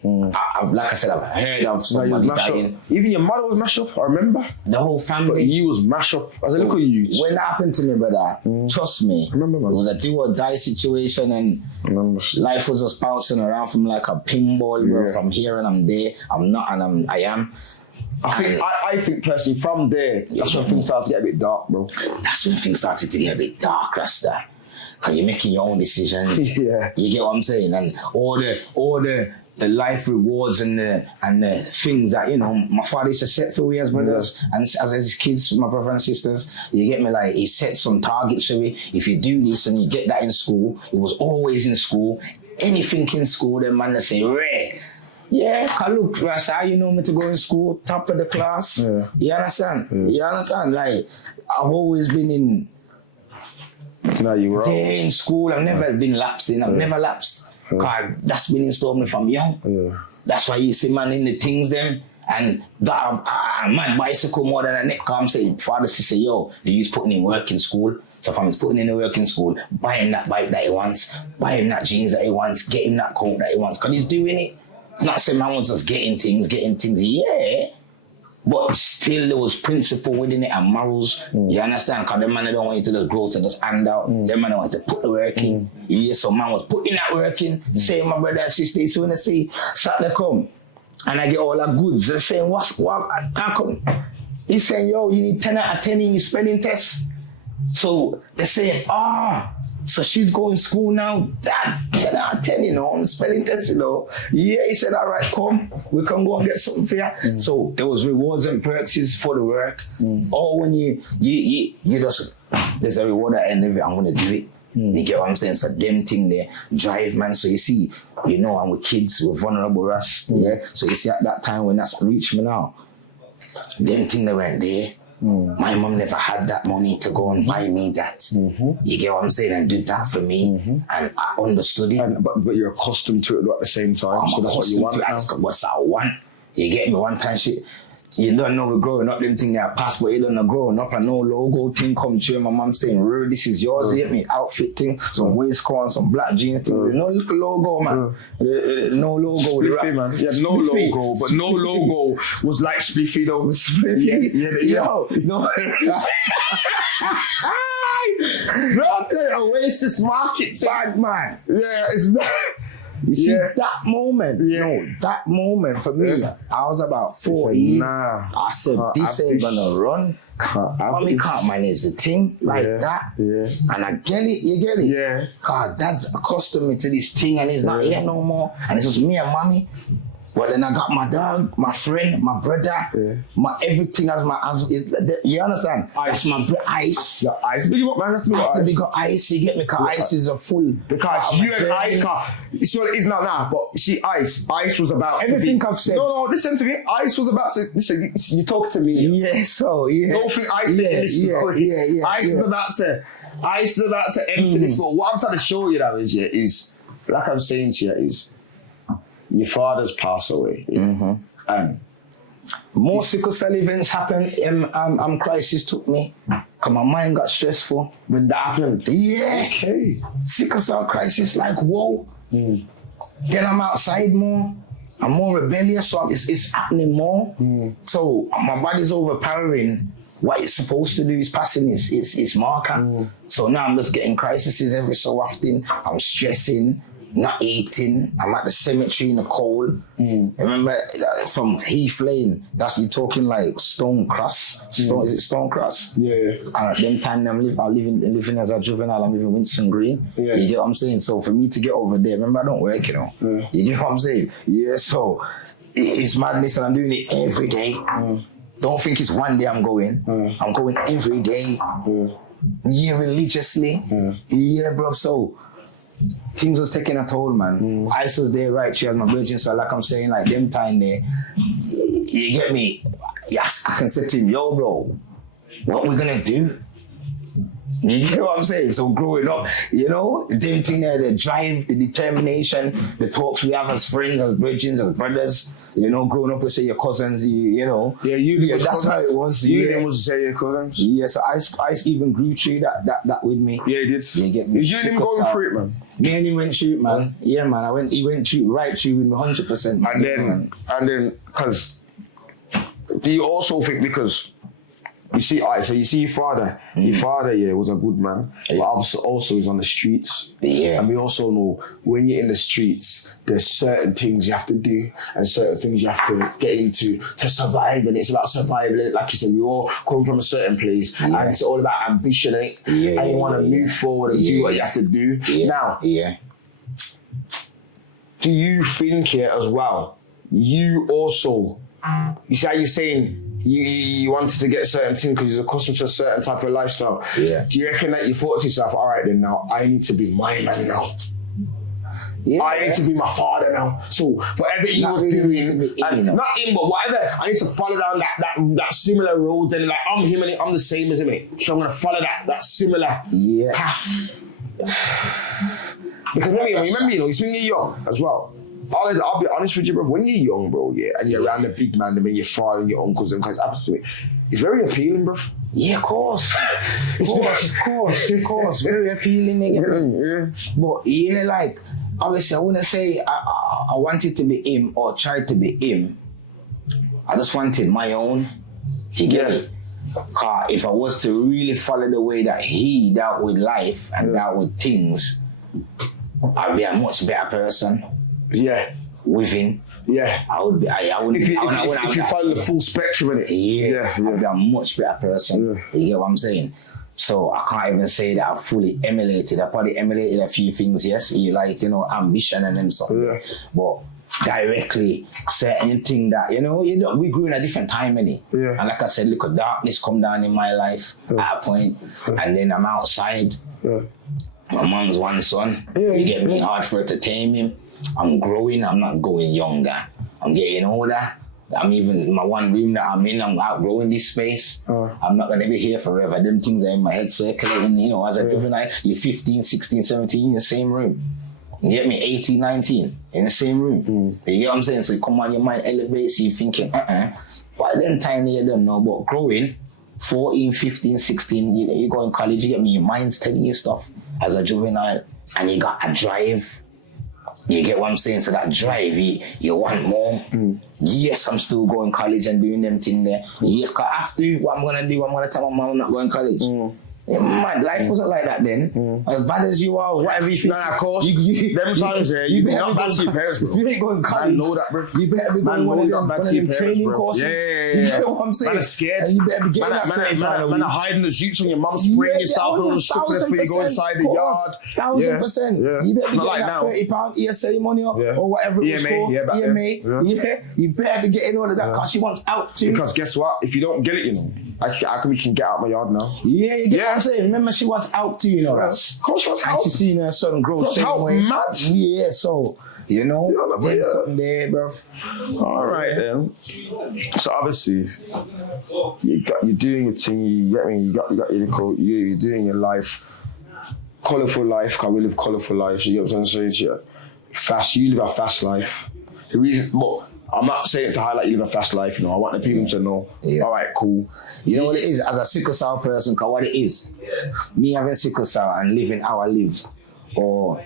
I've, like I said, I've heard of somebody dying. Even your mother was mashed up, I remember. The whole family. But you was mashed up. I said, look at you. When that happened to me, brother, trust me, I remember, man. It was a do or die situation, and life was just bouncing around from like a pinball, bro, from here and I'm there. I'm not and I am. I think personally, from there, that's when things started to get a bit dark, bro. That's when things started to get a bit dark, Rasta. Because you're making your own decisions. Yeah. You get what I'm saying? And all the the life rewards and the things that, you know, my father used to set for we as brothers and as his kids, my brother and sisters. You get me? Like, he set some targets for me. If you do this and you get that in school, it was always in school. Anything in school, them man they say, Ray. Yeah, cause look, that's how you know me to go in school, top of the class. Yeah. You understand? Yeah. You understand? Like, I've always been in there in school. I've never been lapsing. I've never lapsed. Cause that's been installed me from young. Yeah. That's why you see man in the things them and got a mad bicycle more than a neck. Cause I'm saying, father say, yo, the youth putting in work in school. So if I'm putting in the work in school, buy him that bike that he wants, buy him that jeans that he wants, get him that coat that he wants. Cause he's doing it. It's not saying man was just getting things, yeah. But still there was principle within it and morals. You understand? Because them man don't want you to just grow to just hand out. Them man don't want to put the work in. Yeah, so man was putting that work in. Same my brother and sister. So when I see Saturday come and I get all the goods, they're saying, what, how come? He's saying, yo, you need 10 out of 10 in your spelling test. So they're saying, so she's going to school now, Dad, 10 out of 10, you know, on the spelling test, you know. Yeah, he said, all right, come, we can go and get something for you. So there was rewards and perks for the work. Or when you just, there's a reward at the end of it, I'm going to do it. You get what I'm saying? So them thing there, drive, man. So you see, you know, I'm with kids, we're vulnerable, us. Yeah. So you see at that time when that's reached me now, them thing they went there. My mom never had that money to go and buy me that. You get what I'm saying? And do that for me. And I understood it. But you're accustomed to it at the same time. So that's what you want. That's what I want. You get me? One time shit. You don't know we're growing up, them thing that pass, but you don't know growing up and no logo thing come true. My mom saying, Rue, this is yours, you get me? Outfit thing, some waistcoat, some black jeans thing. No little logo, man. No logo. Spliffy, man. Yeah, no logo, but no logo was like Spliffy though. Spliffy. Yo, no. Bro, Oasis market tag, man. Yeah, it's not. You see, that moment, that moment for me, I was about 14. I said, this ain't gonna run. Mommy can't manage the thing like that. And I get it, you get it? Yeah. God, Dad's accustomed me to this thing and he's not here no more. And it's just me and mommy. Well, then I got my dog, my friend, my brother, my everything as you understand? Ice. That's my ice. The ice. Big up, man. That's big up ice. You get me? Because ice is a full. Because you and ice car. It's what it is now. But see, ice was about everything to be. I've said. No, listen to me. Ice was about to. Listen, you talk to me. Yeah, so yeah. Don't think ice is Ice is about to. Ice is about to enter this. But what I'm trying to show you now is like I'm saying to you is. Your father's passed away, and more sickle cell events happened. Crisis took me, cause my mind got stressful when that happened. Yeah, okay. Sickle cell crisis, like whoa. Then I'm outside more. I'm more rebellious, so it's happening more. So my body's overpowering. What it's supposed to do is passing its marker. So now I'm just getting crises every so often. I'm stressing. Not eating, I'm at the cemetery in the cold. Remember from Heath Lane, that's you talking like Stone Cross. Is it Stone Cross? Yeah. And at them time I'm living as a juvenile, I'm living in Winston Green. Yeah. You get what I'm saying? So for me to get over there, remember I don't work, you know. You get what I'm saying? Yeah, so it's madness and I'm doing it every day. Don't think it's one day I'm going. I'm going every day. Yeah, religiously. Yeah, bro, so things was taking a toll, man. Ice was there, right? She had my virgin, so like I'm saying, like them time there, you get me? Yes, I can say to him, yo, bro, what we gonna do? You get what I'm saying? So growing up, you know, them thing there, the drive, the determination, the talks we have as friends, as virgins, as brothers. You know, growing up, we say your cousins, you know. Yeah, that's how it was. You was say your cousins. Yeah, so Ice even grew through that with me. Yeah, he did. You get me? Did you and him going through it, man? Me and him went through it, man. Yeah, man. He went through right through with me 100%. And then, because do you also think because you see, so you see your father, was a good man, but also he's on the streets. Yeah. And we also know when you're in the streets, there's certain things you have to do and certain things you have to get into to survive, and it's about survival. Like you said, we all come from a certain place, and it's all about ambition, and you want to move forward and do what you have to do. Now, do you think here as well? You also, you see how you're saying you wanted to get certain things because you're accustomed to a certain type of lifestyle. Yeah. Do you reckon that you thought to yourself, all right then now, I need to be my man now. Yeah. I need to be my father now. So whatever he was doing, not him, but whatever, I need to follow down that similar road. Then like I'm him and I'm the same as him, so I'm gonna follow that similar path. Because remember, it's when you're young as well. I'll be honest with you, bro. When you're young, bro, and you're around the big man, and your father and your uncles and absolutely, it's very appealing, bro. Yeah, of course. Of course. Very appealing, nigga. Yeah. But yeah, like, obviously, I wouldn't say I wanted to be him or tried to be him. I just wanted my own. You get it? Because if I was to really follow the way that he dealt with life and dealt with things, I'd be a much better person. Yeah. With him. Yeah. I would be. I wouldn't. If you follow the full spectrum in it. Yeah. I'd be a much better person. Yeah. You get what I'm saying? So I can't even say that I fully emulated. I probably emulated a few things, yes. You like, ambition and them something. Yeah. But directly certain thing that, we grew in a different time, innit? Yeah. And like I said, look, darkness come down in my life at a point, and then I'm outside. Yeah. My mom's one son. Yeah. You get me? Hard for her to tame him. I'm growing. I'm not going younger. I'm getting older. I'm even, my one room that I'm in, I'm outgrowing this space. I'm not going to be here forever. Them things are in my head circulating, as a juvenile. You're 15, 16, 17 in the same room. You get me? 18, 19 in the same room. You get what I'm saying? So you come on, your mind elevates, you're thinking, By then time you don't know, but growing, 14, 15, 16, you go in college, you get me? Your mind's telling you stuff as a juvenile, and you got a drive. You get what I'm saying? So that drive, you want more. Yes, I'm still going college and doing them thing there. Yes, because after what I'm going to do, I'm going to tell my mom I'm not going to college. Man, life wasn't like that then. As bad as you are, whatever you think. Nah, of course. Them times there, you better be going to your parents, bro. If you ain't going to college, know that, bro. You better be going one of them training courses. Yeah. You know what I'm saying? Man, scared. And you better be getting that £30 Man, hiding the shoots on your mum, spraying yourself on the stripper before you go inside the yard. 1,000%. You better be getting that £30 ESA money or whatever it was called. EMA. Yeah. You better be getting all of that because she wants out too. Because guess what? If you don't get it, we can get out my yard now. Yeah, you get what I'm saying? Remember, she wants out too, Of course she wants out. She's seen her son grow same way. Mad. Yeah, so, there's something there, bro. All right, then. So obviously, you're doing your thing, you get me? You're doing your life, colourful life, because we live colourful lives, you get what I'm saying to you? You live a fast life. The reason, I'm not saying to highlight you live a fast life, I want the people to know. Yeah. All right, cool. You know what it is? As a sickle cell person, because what it is, me having sickle cell and living how I live, or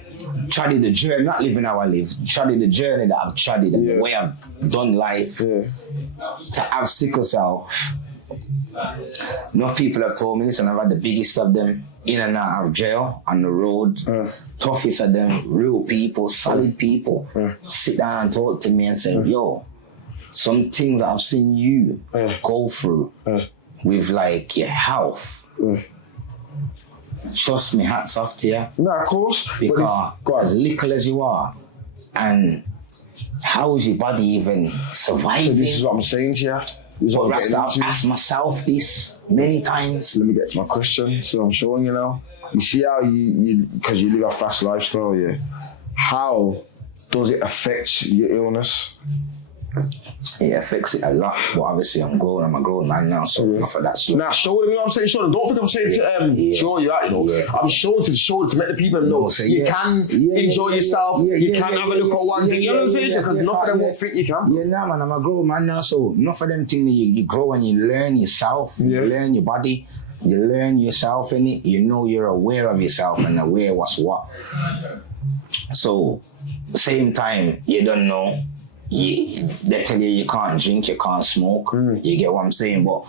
treading the journey, not living how I live, treading the journey that I've treaded and the way I've done life, to have sickle cell. Enough people have told me this, and I've had the biggest of them in and out of jail, on the road, toughest of them, real people, solid people, sit down and talk to me and say, yo, some things I've seen you go through with like your health. Trust me, hats off to you. No, of course. Because as little as you are, and how is your body even surviving? So this is what I'm saying to you. But I've asked myself this many times. Let me get to my question. So I'm showing you now. You see how because you live a fast lifestyle, how does it affect your illness? It affects it a lot, but obviously I'm a grown man now, so enough of that stuff. Nah, show them, I'm saying, show them. Don't think I'm saying to show you that, I'm showing to make the people know you can enjoy yourself, you can have a look at one thing, you know what I'm saying? Because enough of them won't think you can. Yeah, nah, man, I'm a grown man now, so enough of them things you grow and you learn yourself, you learn your body, you learn yourself in it, you're aware of yourself and aware what's what. So, same time, you don't know. They tell you can't drink, you can't smoke. You get what I'm saying? But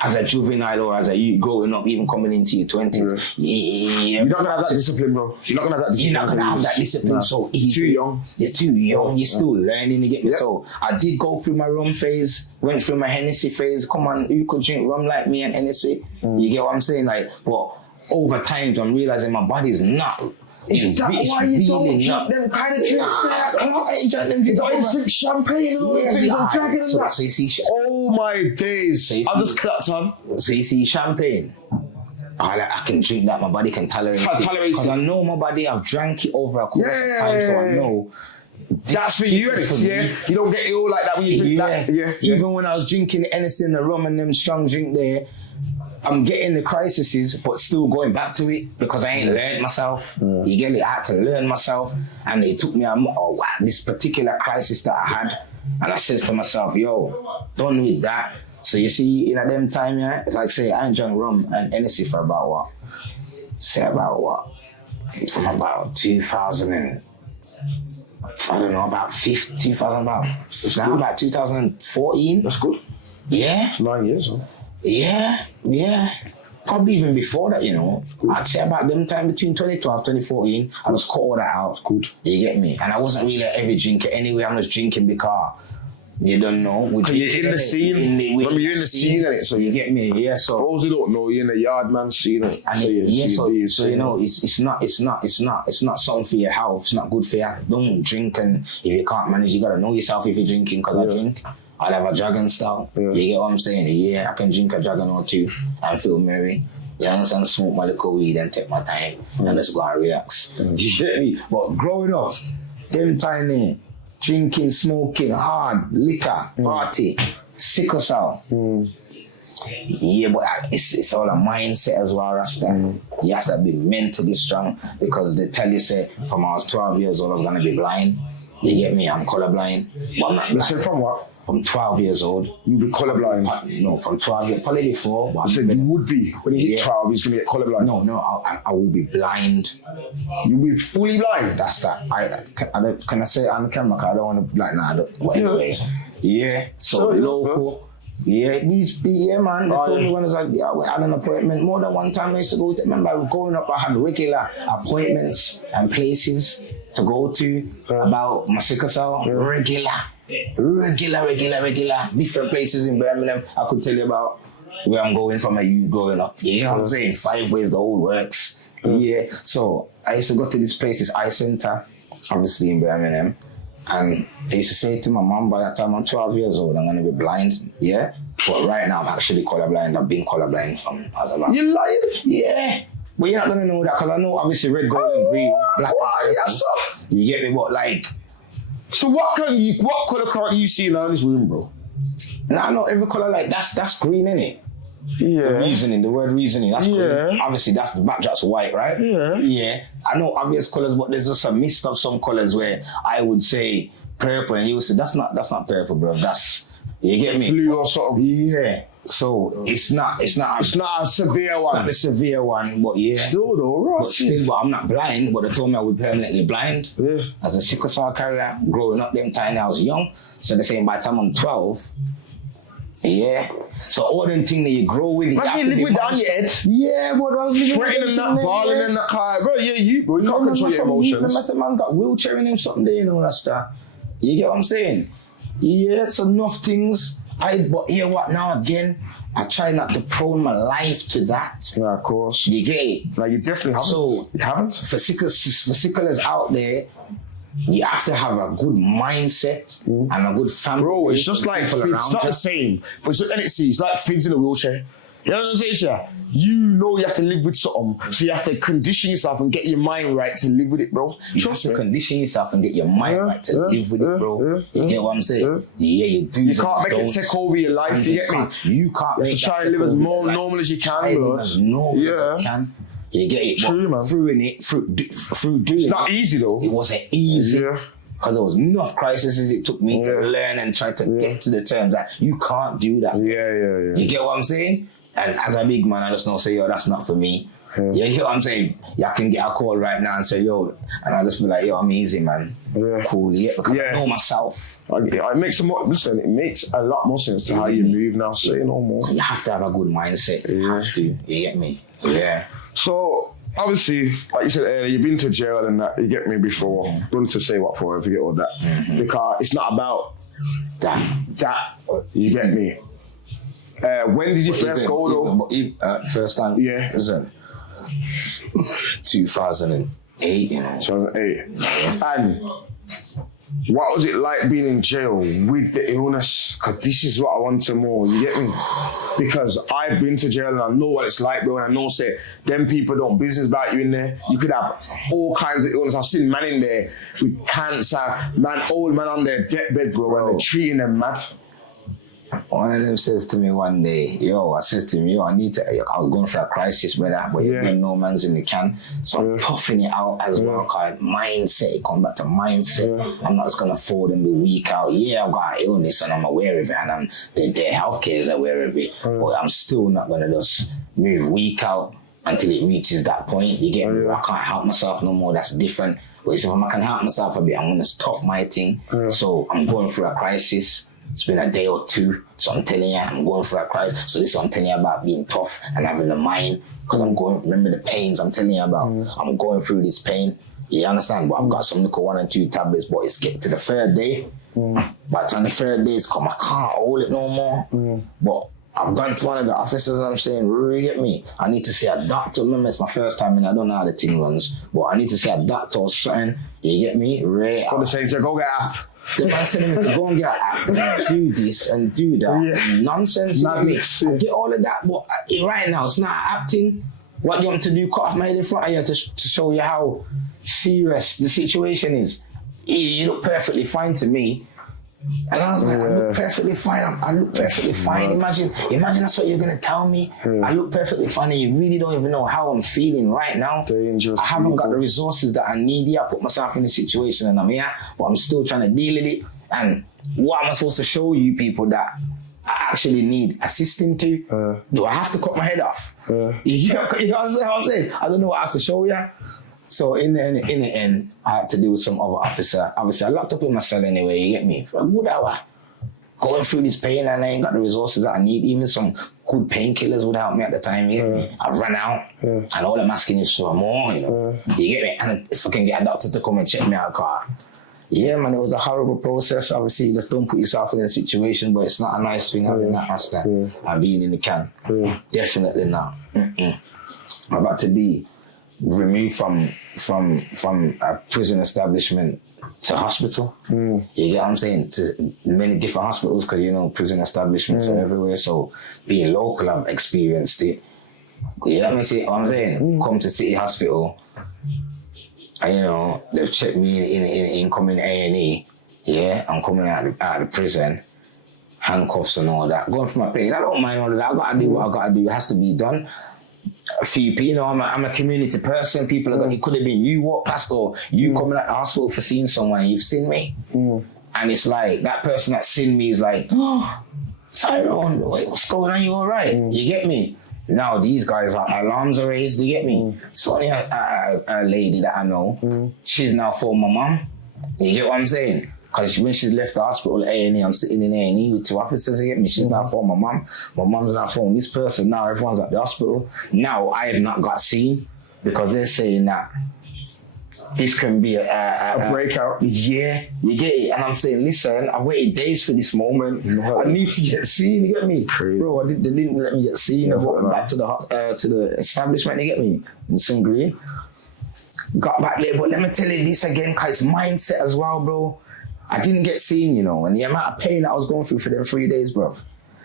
as a juvenile or as a youth growing up, even coming into your 20s, you're not gonna have that discipline, bro. You're not gonna have that discipline. So easy. You're too young. You're still learning. You get me? So I did go through my rum phase, went through my Hennessy phase. Come on, you could drink rum like me and Hennessy. You get what I'm saying? Like, but over time, I'm realizing my body's not Is that why you don't drink them kind of drinks there at clubs? Is that why you drink champagne and all the things and dragon and that? So you see, oh my days. I just clapped on. So you see champagne. I can drink that, my body can tolerate it. Because I know my body, I've drank it over a course of time, so I know. That's for you, yeah? You don't get ill like that when you drink that. Yeah. Even when I was drinking anything, the rum and them strong drink there, I'm getting the crises, but still going back to it because I ain't learned myself. You get it? I had to learn myself, and it took me this particular crisis that I had, and I says to myself, yo, done with that. So you see, in a them time, yeah, it's like say I ain't drunk rum and Hennessy for about what? Say about what? From about 2000 and I don't know, about 2000, it's now about 2014. That's good. Yeah. It's 9 years, huh? Yeah. Probably even before that, you know. I'd say about them time between 2012, 2014, I just cut all that out. Good. You get me? And I wasn't really an heavy drinker anyway. I'm just drinking because you don't know. You're in the scene. Remember, you're in the scene, innit? So you get me? Yeah. So for those who don't know, you're in the yard man scene. So you know, it's not something for your health. It's not good for you. Don't drink, and if you can't manage, you gotta know yourself if you're drinking. Cause I drink, I'll have a dragon style. You get what I'm saying? Yeah, I can drink a dragon or two and feel merry. You understand? Smoke my little weed and take my time and just go and relax. You get me? But growing up, them tiny. Drinking, smoking, hard, liquor, party, sickle cell. Yeah, but it's all a mindset as well, Rasta. You have to be mentally strong because they tell you, say, from I was 12 years old, I was going to be blind. You get me? I'm colorblind. But I'm not blind. Listen, from what? From 12 years old. You be colorblind? No, from 12 years, probably before. I said you would be. When you hit 12, you're going to get colorblind. No, I will be blind. You'll be fully blind? That's that. Can I say it on camera? Cause I don't want to, like, nah, I don't. But anyway. Yeah, so local. Yeah, man. They told me when I was like, I had an appointment more than one time I used to go to. Remember, growing up, I had regular appointments and places to go to about my sickle cell. Regular. Different places in Birmingham I could tell you about where I'm going from a youth growing up. You know what I'm saying? 5 ways the old works. Yeah. So I used to go to this place, this eye center, obviously in Birmingham. And I used to say to my mom, by that time I'm 12 years old, I'm going to be blind. Yeah. But right now I'm actually colorblind. I've been colorblind from as about. You lied? Yeah. But you're not going to know that because I know obviously red, gold, and green, black. Yes, sir. You get me? But like. So what colour can't you see now in this room, bro? Nah, no, every colour like that's green, innit? Yeah. The word reasoning, that's green. Obviously that's the backdrop's white, right? Yeah. I know obvious colours, but there's just a mist of some colours where I would say purple and you would say that's not purple, bro. That's, you get me? Blue or something. Yeah. So it's not a severe one. Not a severe one, but yeah. Still though, right? But I'm not blind, but they told me I would be permanently blind. Yeah. As a sickle cell carrier, growing up them time I was young. So they're saying by the time I'm 12, yeah. So all them things that you grow with. Imagine you live with that on your head. Yeah, but I was living with that, balling in the car. Bro, you can't control your emotions. I said, man's got wheelchair in him, something there, you know, that's that. You get what I'm saying? Yeah, so enough things. But here what now again, I try not to prone my life to that. Yeah, of course. You get it? Like you definitely haven't. So you haven't? For sicklers out there, you have to have a good mindset and a good family. Bro, it's just like it's not the same. But it's like Fids in a wheelchair. You know what I'm saying, Sha? You know you have to live with something, so you have to condition yourself and get your mind right to live with it, bro. You have to condition yourself and get your mind right to live with it, bro. You get what I'm saying? Yeah, you do. You can't make it take over your life, you get me? You can't make it try and live as normal as you can, bro. As normal as you can. You get it? True, man. Through doing it. It's not easy, though. It wasn't easy. Because there was enough crises it took me to learn and try to get to the terms that you can't do that. Yeah. You get what I'm saying? And as a big man, I just don't say, yo, that's not for me. You get what I'm saying? I can get a call right now and say, yo, and I'll just be like, yo, I'm easy, man. Cool, because I know myself. It makes it makes a lot more sense to how you move now, say no more. You have to have a good mindset. You have to. You get me? Yeah. So, obviously, like you said earlier, you've been to jail and that, you get me before. Don't to say what for, I forget all that. Because it's not about that. You get me? When did you first go though? First time? Yeah. Was it 2008? 8, you know. 2008. And what was it like being in jail with the illness? Because this is what I want to know, you get me? Because I've been to jail and I know what it's like, bro, and I know, say, them people don't business about you in there. You could have all kinds of illness. I've seen man in there with cancer, old man on their deathbed, bro, and they're treating them mad. One of them says to me one day, I was going through a crisis, brother, but you know no man's in the can. So I'm toughing it out as well, because mindset, it comes back to mindset. I'm not just going to fold and be weak out. Yeah, I've got an illness and I'm aware of it, and their healthcare is aware of it, but I'm still not going to just move weak out until it reaches that point. You get me? I can't help myself no more. That's different. But if I can help myself a bit, I'm going to tough my thing. So I'm going through a crisis. It's been a day or two, so I'm telling you, I'm going through a crisis. So this is what I'm telling you about being tough and having the mind, because remember the pains I'm telling you about. I'm going through this pain, you understand? But I've got some little 1 and 2 tablets, but it's getting to the 3rd day. By the time the 3rd day is come, I can't hold it no more. But I've gone to one of the officers and I'm saying, you get me? I need to see a doctor. Remember, it's my first time and I don't know how the thing runs, but I need to see a doctor or something. You get me? What they saying to go get up. The man's telling me to go and get an app, do this and do that. Nonsense. I get all of that, but right now it's not acting. What do you want to do? Cut off my head in front of you to show you how serious the situation is. You look perfectly fine to me. And I was like, I look perfectly fine. I look perfectly fine. Imagine that's what you're going to tell me. I look perfectly fine and you really don't even know how I'm feeling right now. Dangerous. I haven't got the resources that I need here. I put myself in a situation and I'm here, but I'm still trying to deal with it. And what am I supposed to show you people that I actually need assisting to? Do I have to cut my head off? You know what I'm saying? I don't know what I have to show you. So in the end, I had to deal with some other officer. Obviously, I locked up in my cell anyway, you get me? For a good hour. Going through this pain and I ain't got the resources that I need. Even some good painkillers would help me at the time, you get me? I've run out and all I'm asking is for more, you know? You get me? And if I can get a doctor to come and check me out, car. Yeah, man, it was a horrible process. Obviously, you just don't put yourself in a situation, but it's not a nice thing having that hostage and being in the can. Definitely not. I'm about to be removed from a prison establishment to hospital. You get what I'm saying? To many different hospitals, because you know prison establishments are everywhere. So being local, I've experienced it. You know what I'm saying? Come to City Hospital, and you know they've checked me in incoming A&E. Yeah, I'm coming out of the prison, handcuffs and all that. Going for my pain. I don't mind all of that. I gotta do what I gotta do. It has to be done. A few people, you know, I'm a community person. People are going, it could have been you walk past or you coming at the hospital for seeing someone and you've seen me. And it's like, that person that seen me is like, oh, Tyrone, wait, what's going on? You all right? You get me? Now these guys, alarms are raised, you get me? It's only a lady that I know. She's now for my mum. You get what I'm saying? Because when she left the hospital, A&E, I'm sitting in A&E with 2 officers, you get me? She's not phoned my mum. My mum's not phoned this person. Now everyone's at the hospital. Now I have not got seen because they're saying that this can be a breakout. Yeah, you get it. And I'm saying, listen, I waited days for this moment. I need to get seen, you get me? Bro, they didn't let me get seen. I went back to the establishment, you get me? In St. Green. Got back there, but let me tell you this again, because it's mindset as well, bro. I didn't get seen, you know, and the amount of pain I was going through for them 3 days, bro.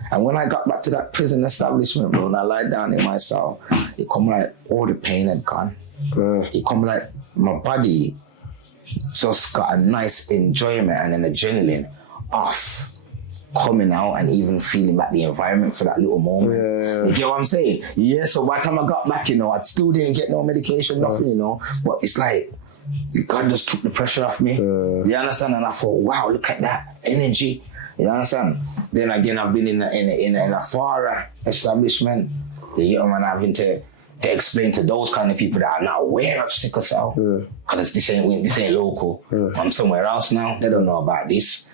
And when I got back to that prison establishment, bro, and I lied down in my cell, it come like all the pain had gone. It come like my body just got a nice enjoyment and an adrenaline off coming out and even feeling back the environment for that little moment. You get what I'm saying? Yeah, so by the time I got back, you know, I still didn't get no medication, nothing, you know, but it's like, God just took the pressure off me. You understand? And I thought, wow, look at that energy. You understand? Then again, I've been in a far establishment. You get what I'm having to explain to those kind of people that are not aware of sickle cell. Because this ain't local. I'm somewhere else now. They don't know about this.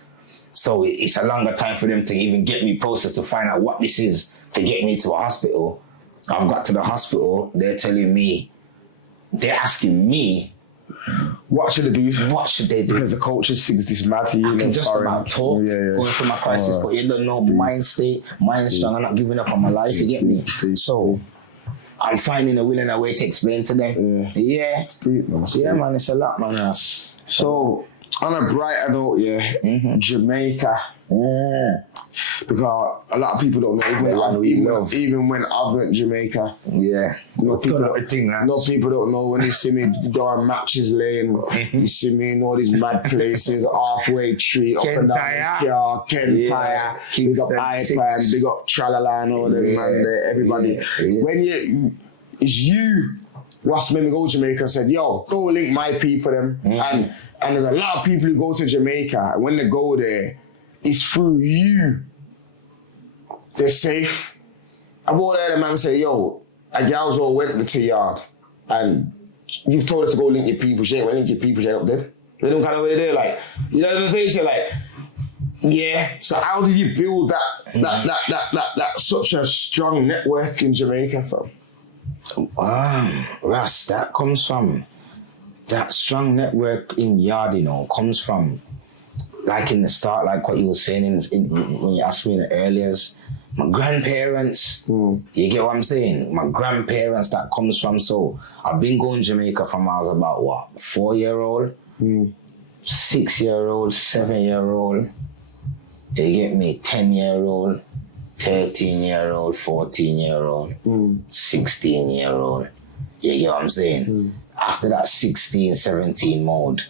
So it's a longer time for them to even get me processed to find out what this is to get me to a hospital. I've got to the hospital. They're telling me, they're asking me, what should they do? What should they do? Because the culture thinks this mad to you. I can just about talk, going through my crisis, but you don't know mind state, mind strong. I'm not giving up on my life, you get me? So I'm finding a will and a way to explain to them. Yeah. Yeah, man, it's a lot, man. So, on a brighter note, Jamaica. Because a lot of people don't know, even when I went to Jamaica, no people don't know when they see me doing Matches Lane, you see me in all these mad places, halfway tree, up and down the car, Kentire, big up iPad, big up Tralala and all them, man, everybody. When it's you what's made me go to Jamaica and said, yo, go link my people them. And there's a lot of people who go to Jamaica, and when they go there, it's through you. They're safe. I've all heard a man say, yo, a gal's all went to yard and you've told her to go link your people. She ain't went link your people, she ain't up dead. They don't kind of way there, like, you know what I'm saying? She's like, yeah. So how did you build that such a strong network in Jamaica, fam? Russ, that comes from that strong network in yard, you know, comes from like in the start, like what you were saying when you asked me in the earlier, my grandparents, you get what I'm saying? My grandparents, that comes from, so I've been going to Jamaica from I was about, 4-year-old, 6-year-old, 7-year-old, you get me, 10-year-old, 13-year-old, 14-year-old, 16-year-old, you get what I'm saying? After that 16, 17 mode,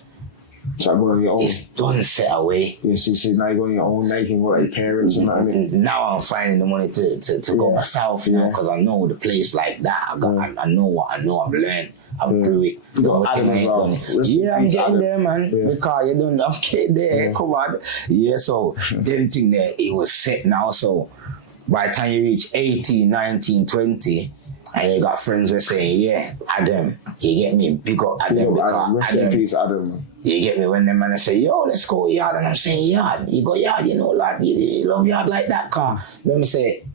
so going on your own. It's done set away. Yes, you see, now you're going your own, now you can go to your parents and that. Now I'm finding the money to go myself, you know, because I know the place like that. I know what I know, I've learned, I've grew it. Adam as well. Yeah, I'm getting there, man. Because you don't have kid there, come on. Yeah, so them thing there, it was set now. So by the time you reach 18, 19, 20, and you got friends who are saying, yeah, Adam, you get me, big up Adam. Rest in peace, Adam. You get me, when the man say, yo, let's go yard, and I'm saying, yard, you go yard, you know, lad, you love yard like that, car. Then I say,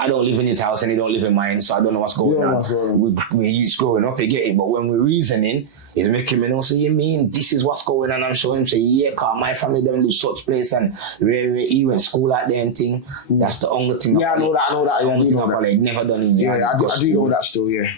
I don't live in his house and he don't live in mine, so I don't know what's going on. We used growing up, you get it, but when we're reasoning, it's making me know, so you mean this is what's going on? I'm showing him, say, yeah, car, my family them live such place, and he went school out there and thing. That's the only thing. Yeah, I know that. The only thing I've probably never done in yard. Yeah, I do know that still, yeah.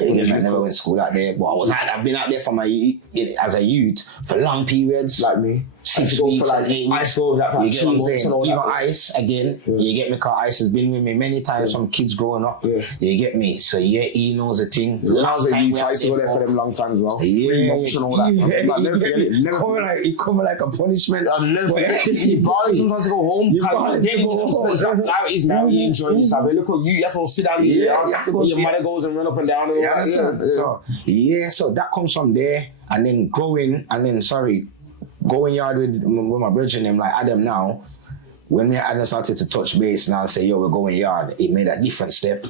I never went to school out there, but I've been out there as a youth for long periods. Like me. 6 weeks and 8 weeks. I saw that for you get what I'm saying? Even Ice, again, you get me, because Ice has been with me many times from kids growing up. You get me? So yeah, he knows the thing. Long time you tried to go there for them long time as well. And all that. He come like a punishment. I'll never forget this. You barely sometimes to go home. Now he's now you enjoying yourself. Look at you have to sit down here. Your mother goes and run up and down. So that comes from there, and then going yard with my brother and them, like Adam now, when me and Adam started to touch base and I'll say, yo, we're going yard, it made a different step.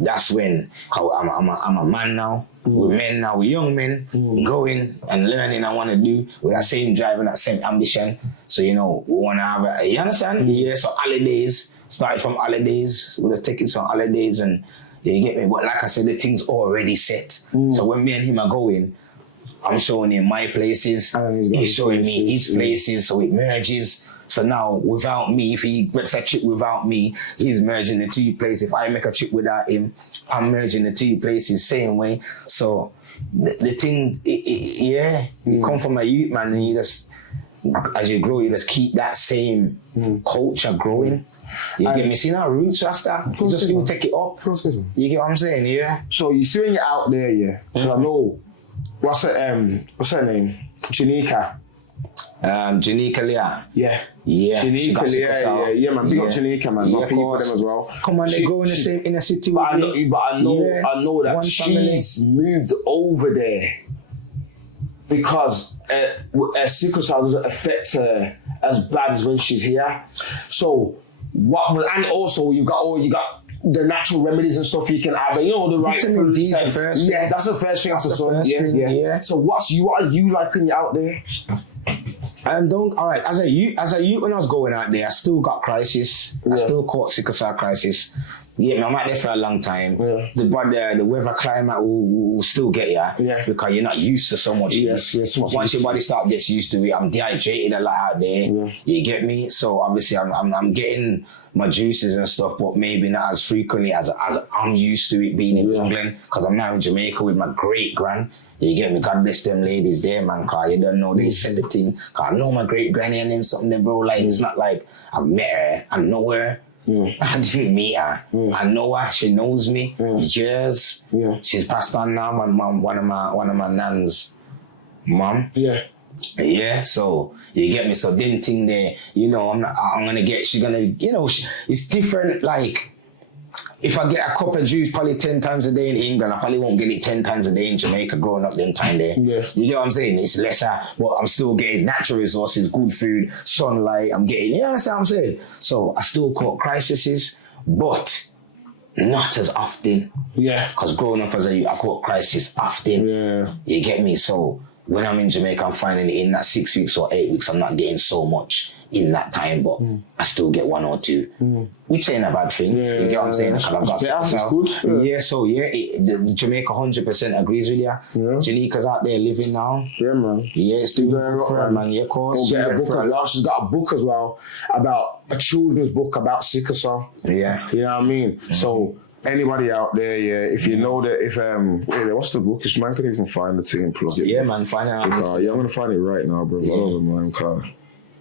That's when I'm a man now, we're men now, we're young men, growing and learning I want to do with that same drive and that same ambition. So, you know, we want to have you understand? Yeah, so holidays, started from holidays, we're just taking some holidays and you get me? But like I said, the thing's already set. So when me and him are going, I'm showing him my places, he's showing me his places, so it merges. So now, without me, if he makes a trip without me, he's merging the two places. If I make a trip without him, I'm merging the two places same way. So the thing, you come from a youth, man, and you just, as you grow, you just keep that same culture growing. You get me? See now, roots, Rasta, just still take it up. You get what I'm saying, yeah? So you see when you're out there, yeah? Because I know, what's her name? Janika. Janika Leah. Yeah. Janika Leah, yeah, man. Big up Janika, man. Yeah, people them as well. Come on, they go in the same inner city. But I know that she's moved over there because sickle cell doesn't affect her as bad as when she's here. So and also you got the natural remedies and stuff you can have, you know, the right fruits. Yeah, that's the first thing after sun. Yeah. So what are you like when you're out there? Alright, as a youth when I was going out there, I still got crisis. I still caught sickle cell crisis. Yeah, I'm out there for a long time. Yeah. The weather climate will still get you. Yeah. Because you're not used to so much. Yes. Once your body gets used to it, I'm dehydrated a lot out there. Yeah. You get me? So obviously I'm getting my juices and stuff, but maybe not as frequently as I'm used to it being in England. Because I'm now in Jamaica with my great gran. You get me? God bless them ladies there, man. Cause you don't know they said the thing. Cause I know my great granny and them something there, bro. Like it's not like I met her, I know her. I didn't meet her. I know her. She knows me. Years. She's passed on now. My mom, one of my nan's mom. Yeah. So you get me. So then thing there, you know, I'm gonna get. She's gonna, you know, it's different. Like if I get a cup of juice probably 10 times a day in England, I probably won't get it 10 times a day in Jamaica growing up them time there. You get what I'm saying? It's lesser, but I'm still getting natural resources, good food, sunlight. I'm getting, you know what I'm saying? So I still caught crises, but not as often. Because growing up as a youth, I caught crisis often. You get me? So when I'm in Jamaica, I'm finding in that 6 weeks or 8 weeks, I'm not getting so much in that time, but I still get 1 or 2, which ain't a bad thing. You get what I'm saying? That's good. The Jamaica 100% agrees with you. Janica's out there living now. Yeah, man. Yeah, it's doing good for her, man. Yeah, of course. Get a book as well. She's got a book as well about a children's book about sickle cell. Yeah. You know what I mean? So anybody out there, if you know that, what's the book? If man can even find the team, plug it. Yeah, man, find it out. I'm gonna find it right now, bro.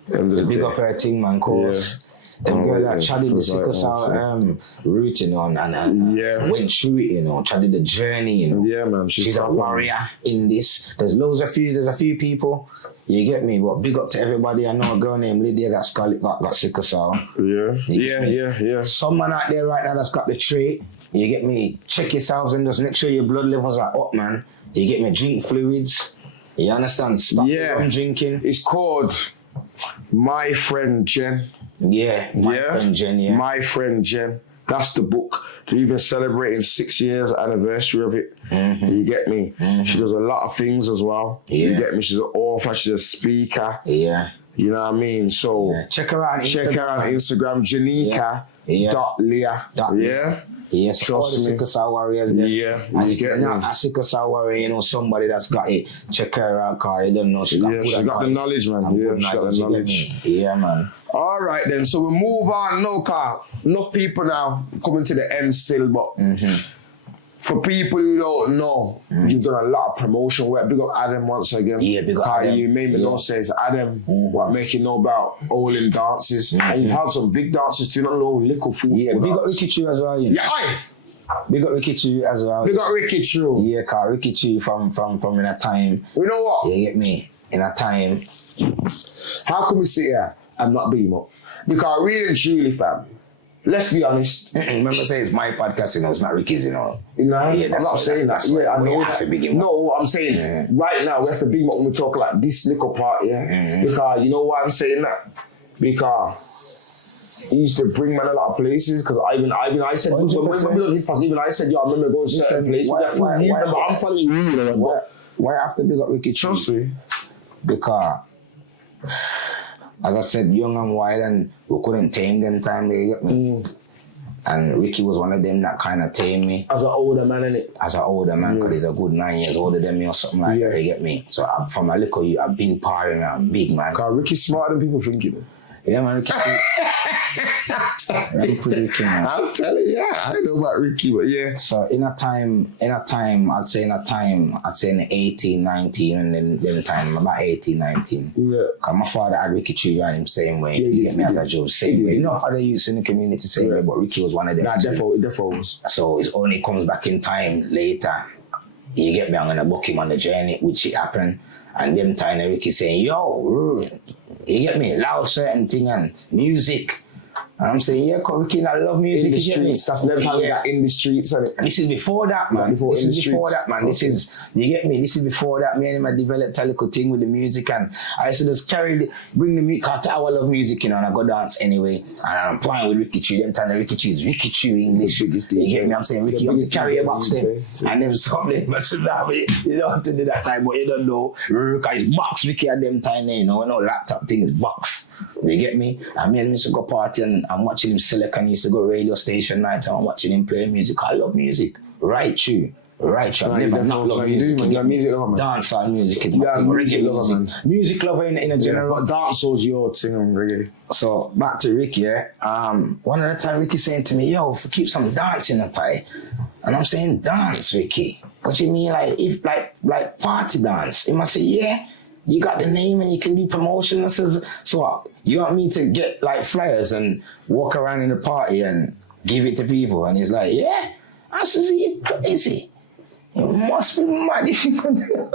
Big up her thing, man, cause them girl that chatted the sickle cell route, you know, and went through it, you know, chatted the journey, you know. Yeah, man. She's a warrior in this. There's a few people, you get me, but big up to everybody. I know a girl named Lydia that's got sickle cell. Yeah. Some man out there right now that's got the trait. You get me? Check yourselves and just make sure your blood levels are up, man. You get me? Drink fluids. You understand? Stop from drinking. It's called My Friend Jen. Friend Jen. My Friend Jen. That's the book. They're even celebrating 6 years anniversary of it. You get me? She does a lot of things as well. You get me? She's an author. She's a speaker. You know what I mean? So check her out on Instagram. Janika.Leah. Yes, trust me. Sickle cell warriors. And if you're not a sickle cell warrior, you know somebody that's got it. Check her out, cause you don't know she got the knowledge, man. She got the knowledge. Yeah, man. All right, then. So we move on. No, car. Enough people now coming to the end still, but for people who don't know, you've done a lot of promotion work. Big up Adam once again. Yeah, big up Adam. You made me know, says Adam, what make you know about all in dances. And you've had some big dances too, not no little food. Yeah, big up Ricky Chu as well. You know? Big up Ricky Chu as well. Big up Ricky Chu. Yeah, cause Ricky Chu from in a time. You know what? You get me? In a time. How can we sit here and not beam up? Because really and truly, fam, let's be honest. Remember, say it's my podcast, you know, it's not Ricky's, you know. Yeah, I'm not saying that. Yeah, I know that. No, I'm saying right now we have to beam up when we talk like this little part, because you know why I'm saying that? Because he used to bring man a lot of places. Because I said when we on his pass, even I said, yo, I remember going to certain places. I'm following you. Why after big up Ricky? Trust me. Because as I said, young and wild, and we couldn't tame them time they get me. And Ricky was one of them that kind of tamed me. As an older man, innit? As an older man, because he's a good 9 years older than me or something like that, you get me? So from a little youth, I've been partying, I'm big, man. Because Ricky's smarter than people think, you know? Yeah, man, Ricky. I'm pretty Ricky, man. I'm telling you, I know about Ricky, but yeah. So in a time, I'd say in 18, 19, and then the time, about 18, 19. Yeah. Because my father had Ricky Chu and him same way. You get me as a joke, same way. You know, other youths in the community same way, but Ricky was one of them. Nah, definitely was. So it only comes back in time later. You get me, I'm going to book him on the journey, which it happened. And them time, Ricky saying, yo, you get me, loud certain thing and music. And I'm saying, yeah, Ricky, I love music. In the streets, that's never how we got in the streets. This is before that, man. This is before that, man. This is, you get me? This is before that. Me and him, I developed a little thing with the music, and I used to just bring the music, because I love music, you know, and I go dance anyway. And I'm playing with Ricky Chu. Them time Ricky Chu is Ricky Chu English. You get me? I'm saying, Ricky, you carry a box then. And then something, but you don't have to do that time, but you don't know. Because it's box, Ricky at them time, you know, no laptop thing is box. You get me? I mean, I used to go party and I'm watching him select and he used to go radio station night and I'm watching him play music. I love music. Right, true. Right, I've never not loved music. You're a music lover, man. Dancehall music is my Yeah, thing. music Reggae lover, music. Music lover in a general. But dancehall's your thing on reggae. So back to Ricky, yeah. One of the time Ricky saying to me, yo, keep some dancing up, and I'm saying, dance, Ricky. What you mean, like party dance? He must say, yeah, you got the name and you can do promotion. I says, so what? You want me to get like flyers and walk around in the party and give it to people? And he's like, yeah. I says, you crazy. You must be mad if you can do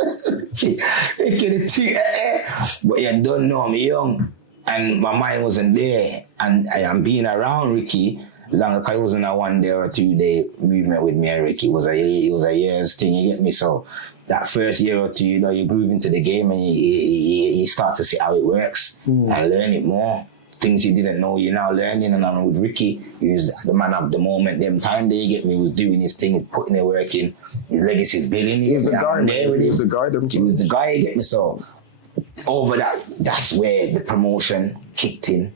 it. But you don't know, I'm young and my mind wasn't there. And I am being around Ricky long, because it wasn't a 1 day or 2 day movement with me and Ricky. It was a year's thing, you get me? So that first year or two, you know, you groove into the game and you start to see how it works and learn it more. Things you didn't know, you're now learning. And I'm with Ricky, who's the man of the moment. Them time they get me was doing his thing, putting it work in. His legacy's building. He was the guy, He was the guy, you get me? So over that, that's where the promotion kicked in.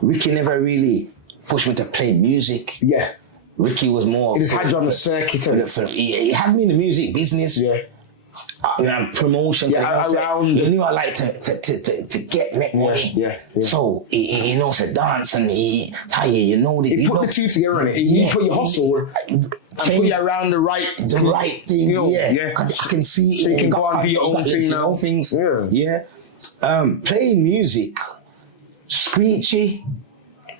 Ricky never really pushed me to play music. Yeah. Ricky was more... He just had you on the circuit. He had me in the music business. Yeah. Promotion. Yeah, around. He knew I like to make money. Yeah. So he knows to dance and he put the two together in it. He put your hustle and put you around the right thing. You know? Yeah. I can see. So you can go and do your own thing now. Things. Yeah. Playing music, Screechy.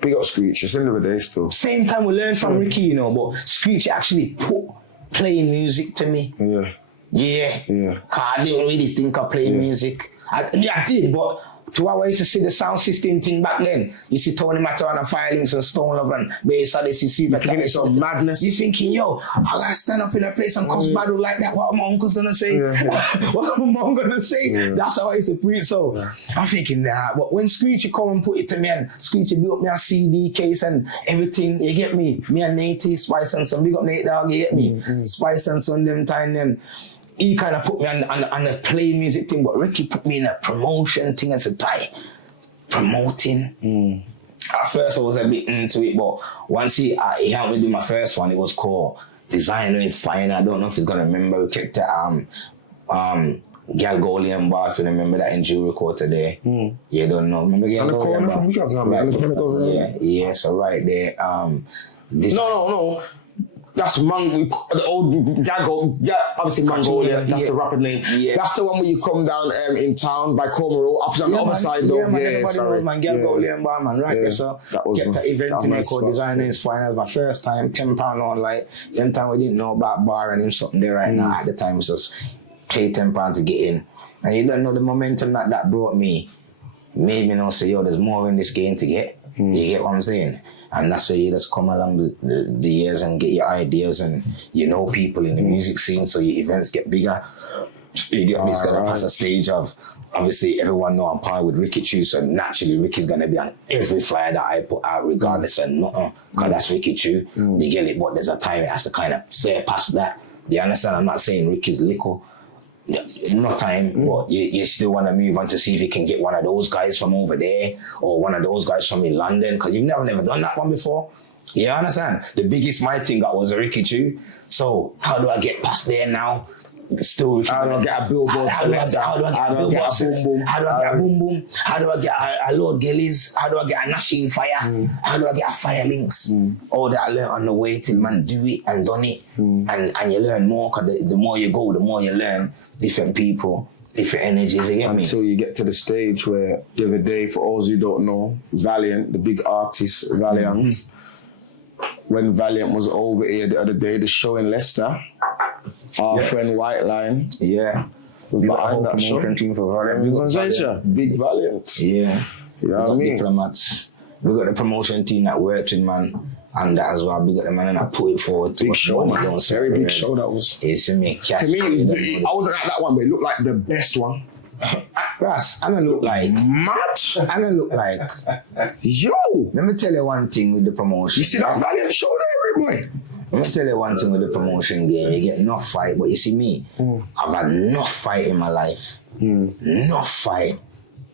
Big up Screech, it's in the day still. Same time we learned from Ricky, you know, but Screech actually put playing music to me. Yeah. Cause I didn't really think of playing music. I did, but to how I used to see the sound system thing back then. You see Tony Matter and Firelings and Stone Love and Bass and see like that. It's some madness. You thinking, yo, I gotta stand up in a place and cause battle like that. What my uncle's gonna say? What my mom gonna say? That's how I used to preach. So I'm thinking that. But when Screechy come and put it to me and Screechy built me a CD case and everything, you get me? Me and Nate, Spice and Son, big up Nate Dog, you get me? Spice and Son, them time then. He kind of put me on a play music thing, but Ricky put me in a promotion thing and said, promoting. At first I was a bit into it, but once he helped me do my first one, it was called Designer is Fine. I don't know if he's gonna remember. We kept it Galgolian Bar, if you remember that in Jewelry Quarter there. You don't know. Remember Galgolian Bar? Yeah, so right there. No. That's Mango, the old Gago, obviously Mongolia, that's the rapper name. Yeah. That's the one where you come down in town by Cormorant, up on the other side though. Everybody man, Galgolian Bar, man, right there. So kept the event in there called Designer is Fine. That was my first time, £10 on, like, them time we didn't know about bar and him something there right now. At the time, it was just pay £10 to get in. And you don't know the momentum that brought me, made me know, say, yo, there's more in this game to get. You get what I'm saying? And that's where you just come along the years and get your ideas and you know people in the music scene, so your events get bigger. You get me? It's going to pass a stage of, obviously everyone know I'm partnered with Ricky Chew, so naturally Ricky's going to be on every flyer that I put out regardless of nothing, because that's Ricky Chew. You get it? But there's a time it has to kind of say past that. Do you understand? I'm not saying Ricky's lickle. No time, but you still want to move on to see if you can get one of those guys from over there or one of those guys from in London, because you've never done that one before. You understand? The biggest my thing got was a Ricky Chew. So how do I get past there now? Still Ricky. How do I get a billboard? How do I get a boom boom? How do I get a boom boom? How do I get a Lord Gillies? How do I get a Nashing Fire? How do I get a Fire Links? All that I learned on the way till man do it and done it. And you learn more, because the more you go, the more you learn different people, different energies, you get me? Until you get to the stage where the other day, for all you don't know, Valiant, the big artist, Valiant, when Valiant was over here the other day, the show in Leicester, our friend Whiteline, was behind that show. Team for Valiant. Big Valiant. Yeah. You know what I mean? Diplomats. We got the promotion team that worked with, man. And that as well, we got the man and I put it forward to big show, man. Very big show that was. It's to me. To me, I wasn't at that one, but it looked like the best one. Brass, I don't look like much. I don't look like yo. Let me tell you one thing with the promotion. You see that Valiant show there, boy? Let me tell you one thing with the promotion game. You get enough fight, but you see me, I've had enough fight in my life. Enough fight.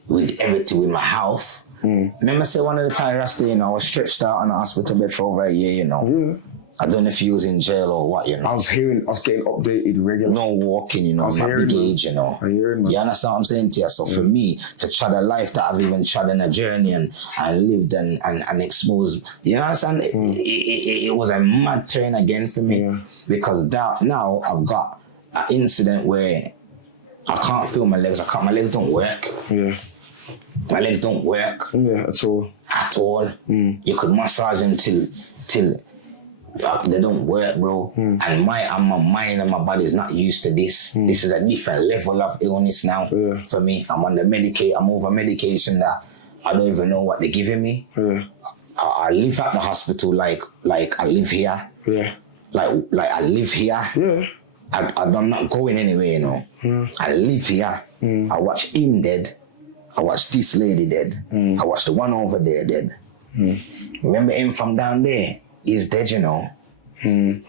with everything with my health. Remember, say one of the time last day, I was stretched out on a hospital bed for over a year, Yeah. I don't know if you was in jail or what, I was getting updated regularly. No walking, I was my big age, I heard, man. You understand what I'm saying to you? So for me, to trod a life that I've even trod in a journey and lived and exposed, you understand? It was a mad turn again for me because now I've got an incident where I can't feel my legs. My legs don't work. Yeah. My legs don't work. Yeah, at all. At all. You could massage them till they don't work, bro. And my mind and my body is not used to this. This is a different level of illness now for me. I'm on I'm over medication that I don't even know what they're giving me. I live at the hospital like I live here. Yeah. Like I live here. Yeah. I'm not going anywhere, I live here. I watch him dead. I watch this lady dead. I watch the one over there dead. Remember him from down there? He's dead, I'm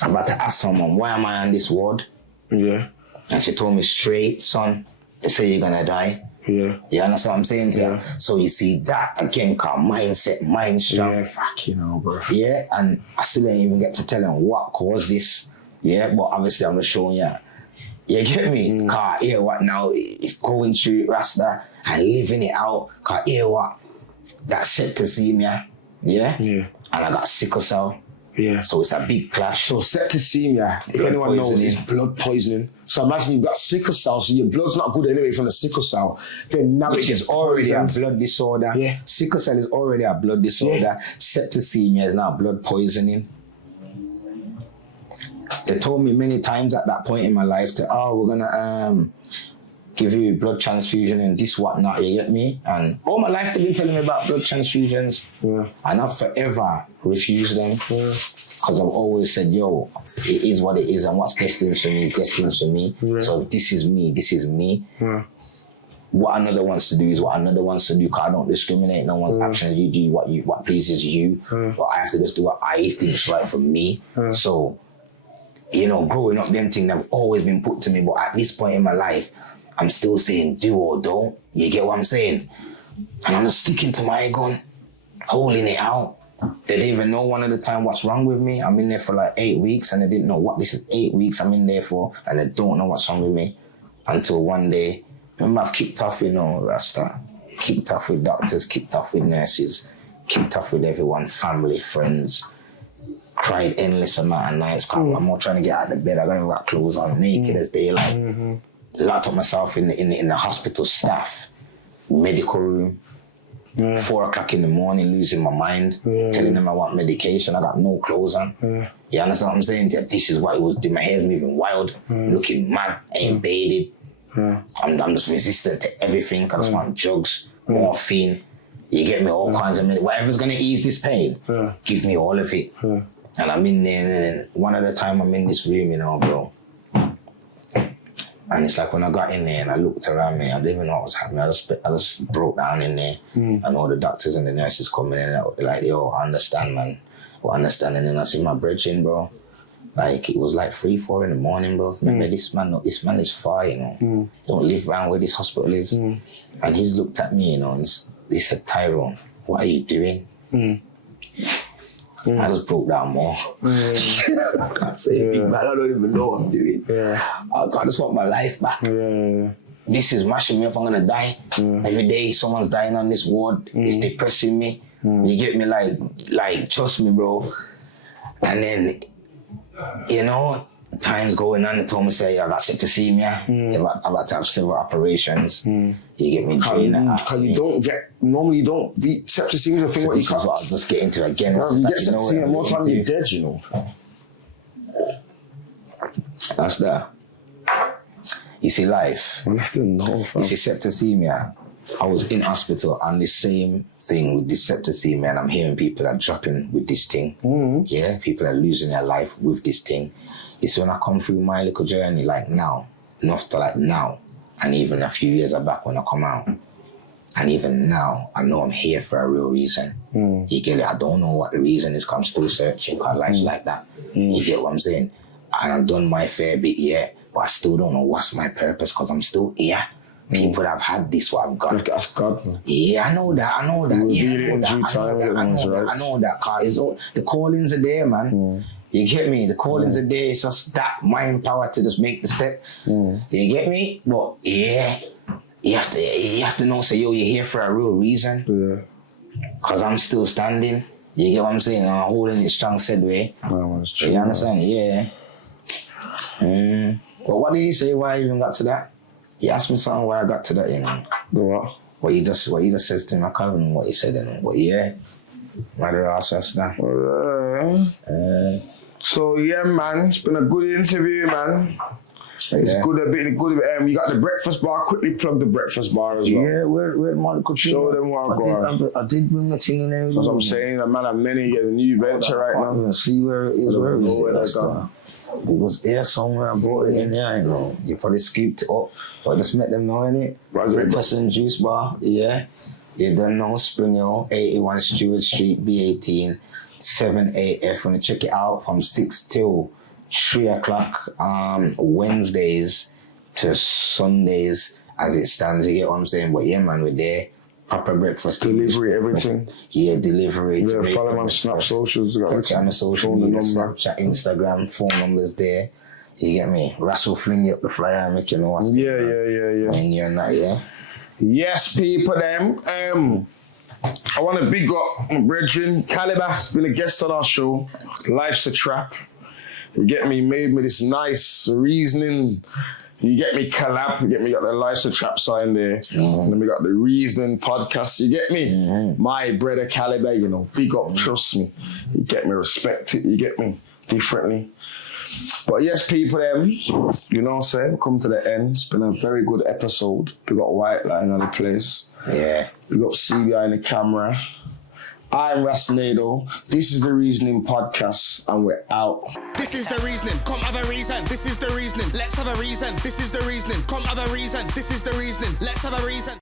about to ask someone, why am I on this ward? Yeah. And she told me straight, son, they say you're gonna die. Yeah. You understand what I'm saying to you? So you see that again called mindset, mind strong. Yeah, fucking bro. Yeah, and I still ain't even get to tell him what caused this. Yeah, but obviously I'm just showing you. You get me? Cause here what now, it's going through it, Rasta, and living it out. Cause here what, that's septicemia. Yeah? Yeah. And I got sickle cell. Yeah. So it's a big clash. So septicemia, if anyone knows, is blood poisoning. So imagine you've got sickle cell, so your blood's not good anyway from the sickle cell. Then now which is already a blood disorder. Yeah. Sickle cell is already a blood disorder. Yeah. Septicemia is now blood poisoning. They told me many times at that point in my life we're gonna give you blood transfusion and this whatnot, you get me? And all my life they've been telling me about blood transfusions. Yeah. And I've forever refused them. Yeah. Because I've always said, yo, it is what it is, and what's destined for me is destined for me. Yeah. So this is me. Yeah. What another wants to do is what another wants to do, because I don't discriminate no one's actions. You do what pleases you. But I have to just do what I think is right for me. So, growing up, them things have always been put to me, but at this point in my life, I'm still saying do or don't. You get what I'm saying? And I'm just sticking to my gun, holding it out. They didn't even know one at the time what's wrong with me. I'm in there for like 8 weeks and they didn't know what this is 8 weeks I'm in there for, and they don't know what's wrong with me. Until one day, remember I've kicked off with Rasta, kicked off with doctors, kicked off with nurses, kicked off with everyone, family, friends. Cried endless amount of nights. I'm not trying to get out of bed. I don't even got clothes on, naked as daylight. Locked up myself in the hospital staff, medical room. 4 o'clock in the morning, losing my mind, telling them I want medication. I got no clothes on. You understand what I'm saying? This is what it was doing. My hair's moving wild, looking mad, ain't bathed. I'm just resistant to everything. I just want drugs, morphine. You get me? All kinds of whatever's gonna ease this pain, give me all of it. And I'm in there, and one at a time I'm in this room, bro. And it's like when I got in there and I looked around me, I didn't even know what was happening. I just broke down in there, and all the doctors and the nurses coming in and like, yo, I understand, man. Well, I understand. And then I see my brethren, bro. Like, it was like 3-4 in the morning, bro. Remember, this man is far, He don't live around where this hospital is. And he's looked at me, and he said, Tyrone, what are you doing? I just broke down more. I say, big man, I don't even know what I'm doing. I just want my life back. This is mashing me up. I'm gonna die. Every day someone's dying on this ward. It's depressing me. You get me? Like, trust me, bro. And then, time's going on. They told me, say, I got septicemia. I'm about to have several operations. You get me? Because normally you don't beat septicemia. I think what this is what I was just getting to again. You get septicemia more time you're dead, That's that. You see, life. I have to know. You see, septicemia. I was in hospital on the same thing with this septicemia, and I'm hearing people are dropping with this thing. Yeah, people are losing their life with this thing. It's when I come through my little journey, like now, enough to like now, and even a few years back when I come out. And even now, I know I'm here for a real reason. You get it? I don't know what the reason is, I'm still searching, because life's like that. You get what I'm saying? And I've done my fair bit yet, but I still don't know what's my purpose, because I'm still here. people that have had this what I've got. That's God, man. Yeah, I know that. I know that. I know that. Cause the callings are there, man. You get me? The callings are there. It's just that mind power to just make the step. You get me? But yeah, you have to know. Say, yo, you're here for a real reason. Yeah. Cause I'm still standing. You get what I'm saying? I'm holding it strong, said way. No, it's true. You understand? Yeah. But what did he say? Why I even got to that? He asked me something why I got to that, you know. The what? What he just says to my cousin, what he said, and what Mother also asked that. So yeah, man, it's been a good interview, man. It's good a bit. You got the breakfast bar. Quickly plug the breakfast bar as well. Yeah, where Monica show them what I got. I did bring the thing in there. That's what I'm saying. The man have many get a new venture right now. Even see where it is. Where is it? It was here somewhere. I brought it in there. You know, you probably scooped it up, but just met them know in it. Breakfast and juice bar. Yeah, you don't know Spring Hill, 81 Stewart Street, B18, 7AF. When you check it out from 6 till 3 o'clock, Wednesdays to Sundays as it stands. You get what I'm saying? But yeah, man, we're there. Proper breakfast. Delivery, everything. Yeah, delivery. Yeah, follow them on Snap socials. On the social media, Snapchat, Instagram, phone numbers there. You get me? Russell fling you up the flyer and make you know what's going on. And you're not, yeah? Yes, people, them. I want to big up my brethren. Caliber has been a guest on our show. Life's a Trap. You get me? Made me this nice reasoning. You get me collab, you get me got the Life's a Trap sign there. And then we got the Reasoning podcast, you get me? My brother Caliber, you know, big up, trust me. You get me, respect it, you get me? Differently. But yes, people, you know what I'm saying? Come to the end. It's been a very good episode. We got Whiteline on the place. Yeah. We got CBI in the camera. I'm Rasnado. This is the Reasoning Podcast, and we're out. This is the reasoning. Come have a reason. This is the reasoning. Let's have a reason. This is the reasoning. Come have a reason. This is the reasoning. Let's have a reason.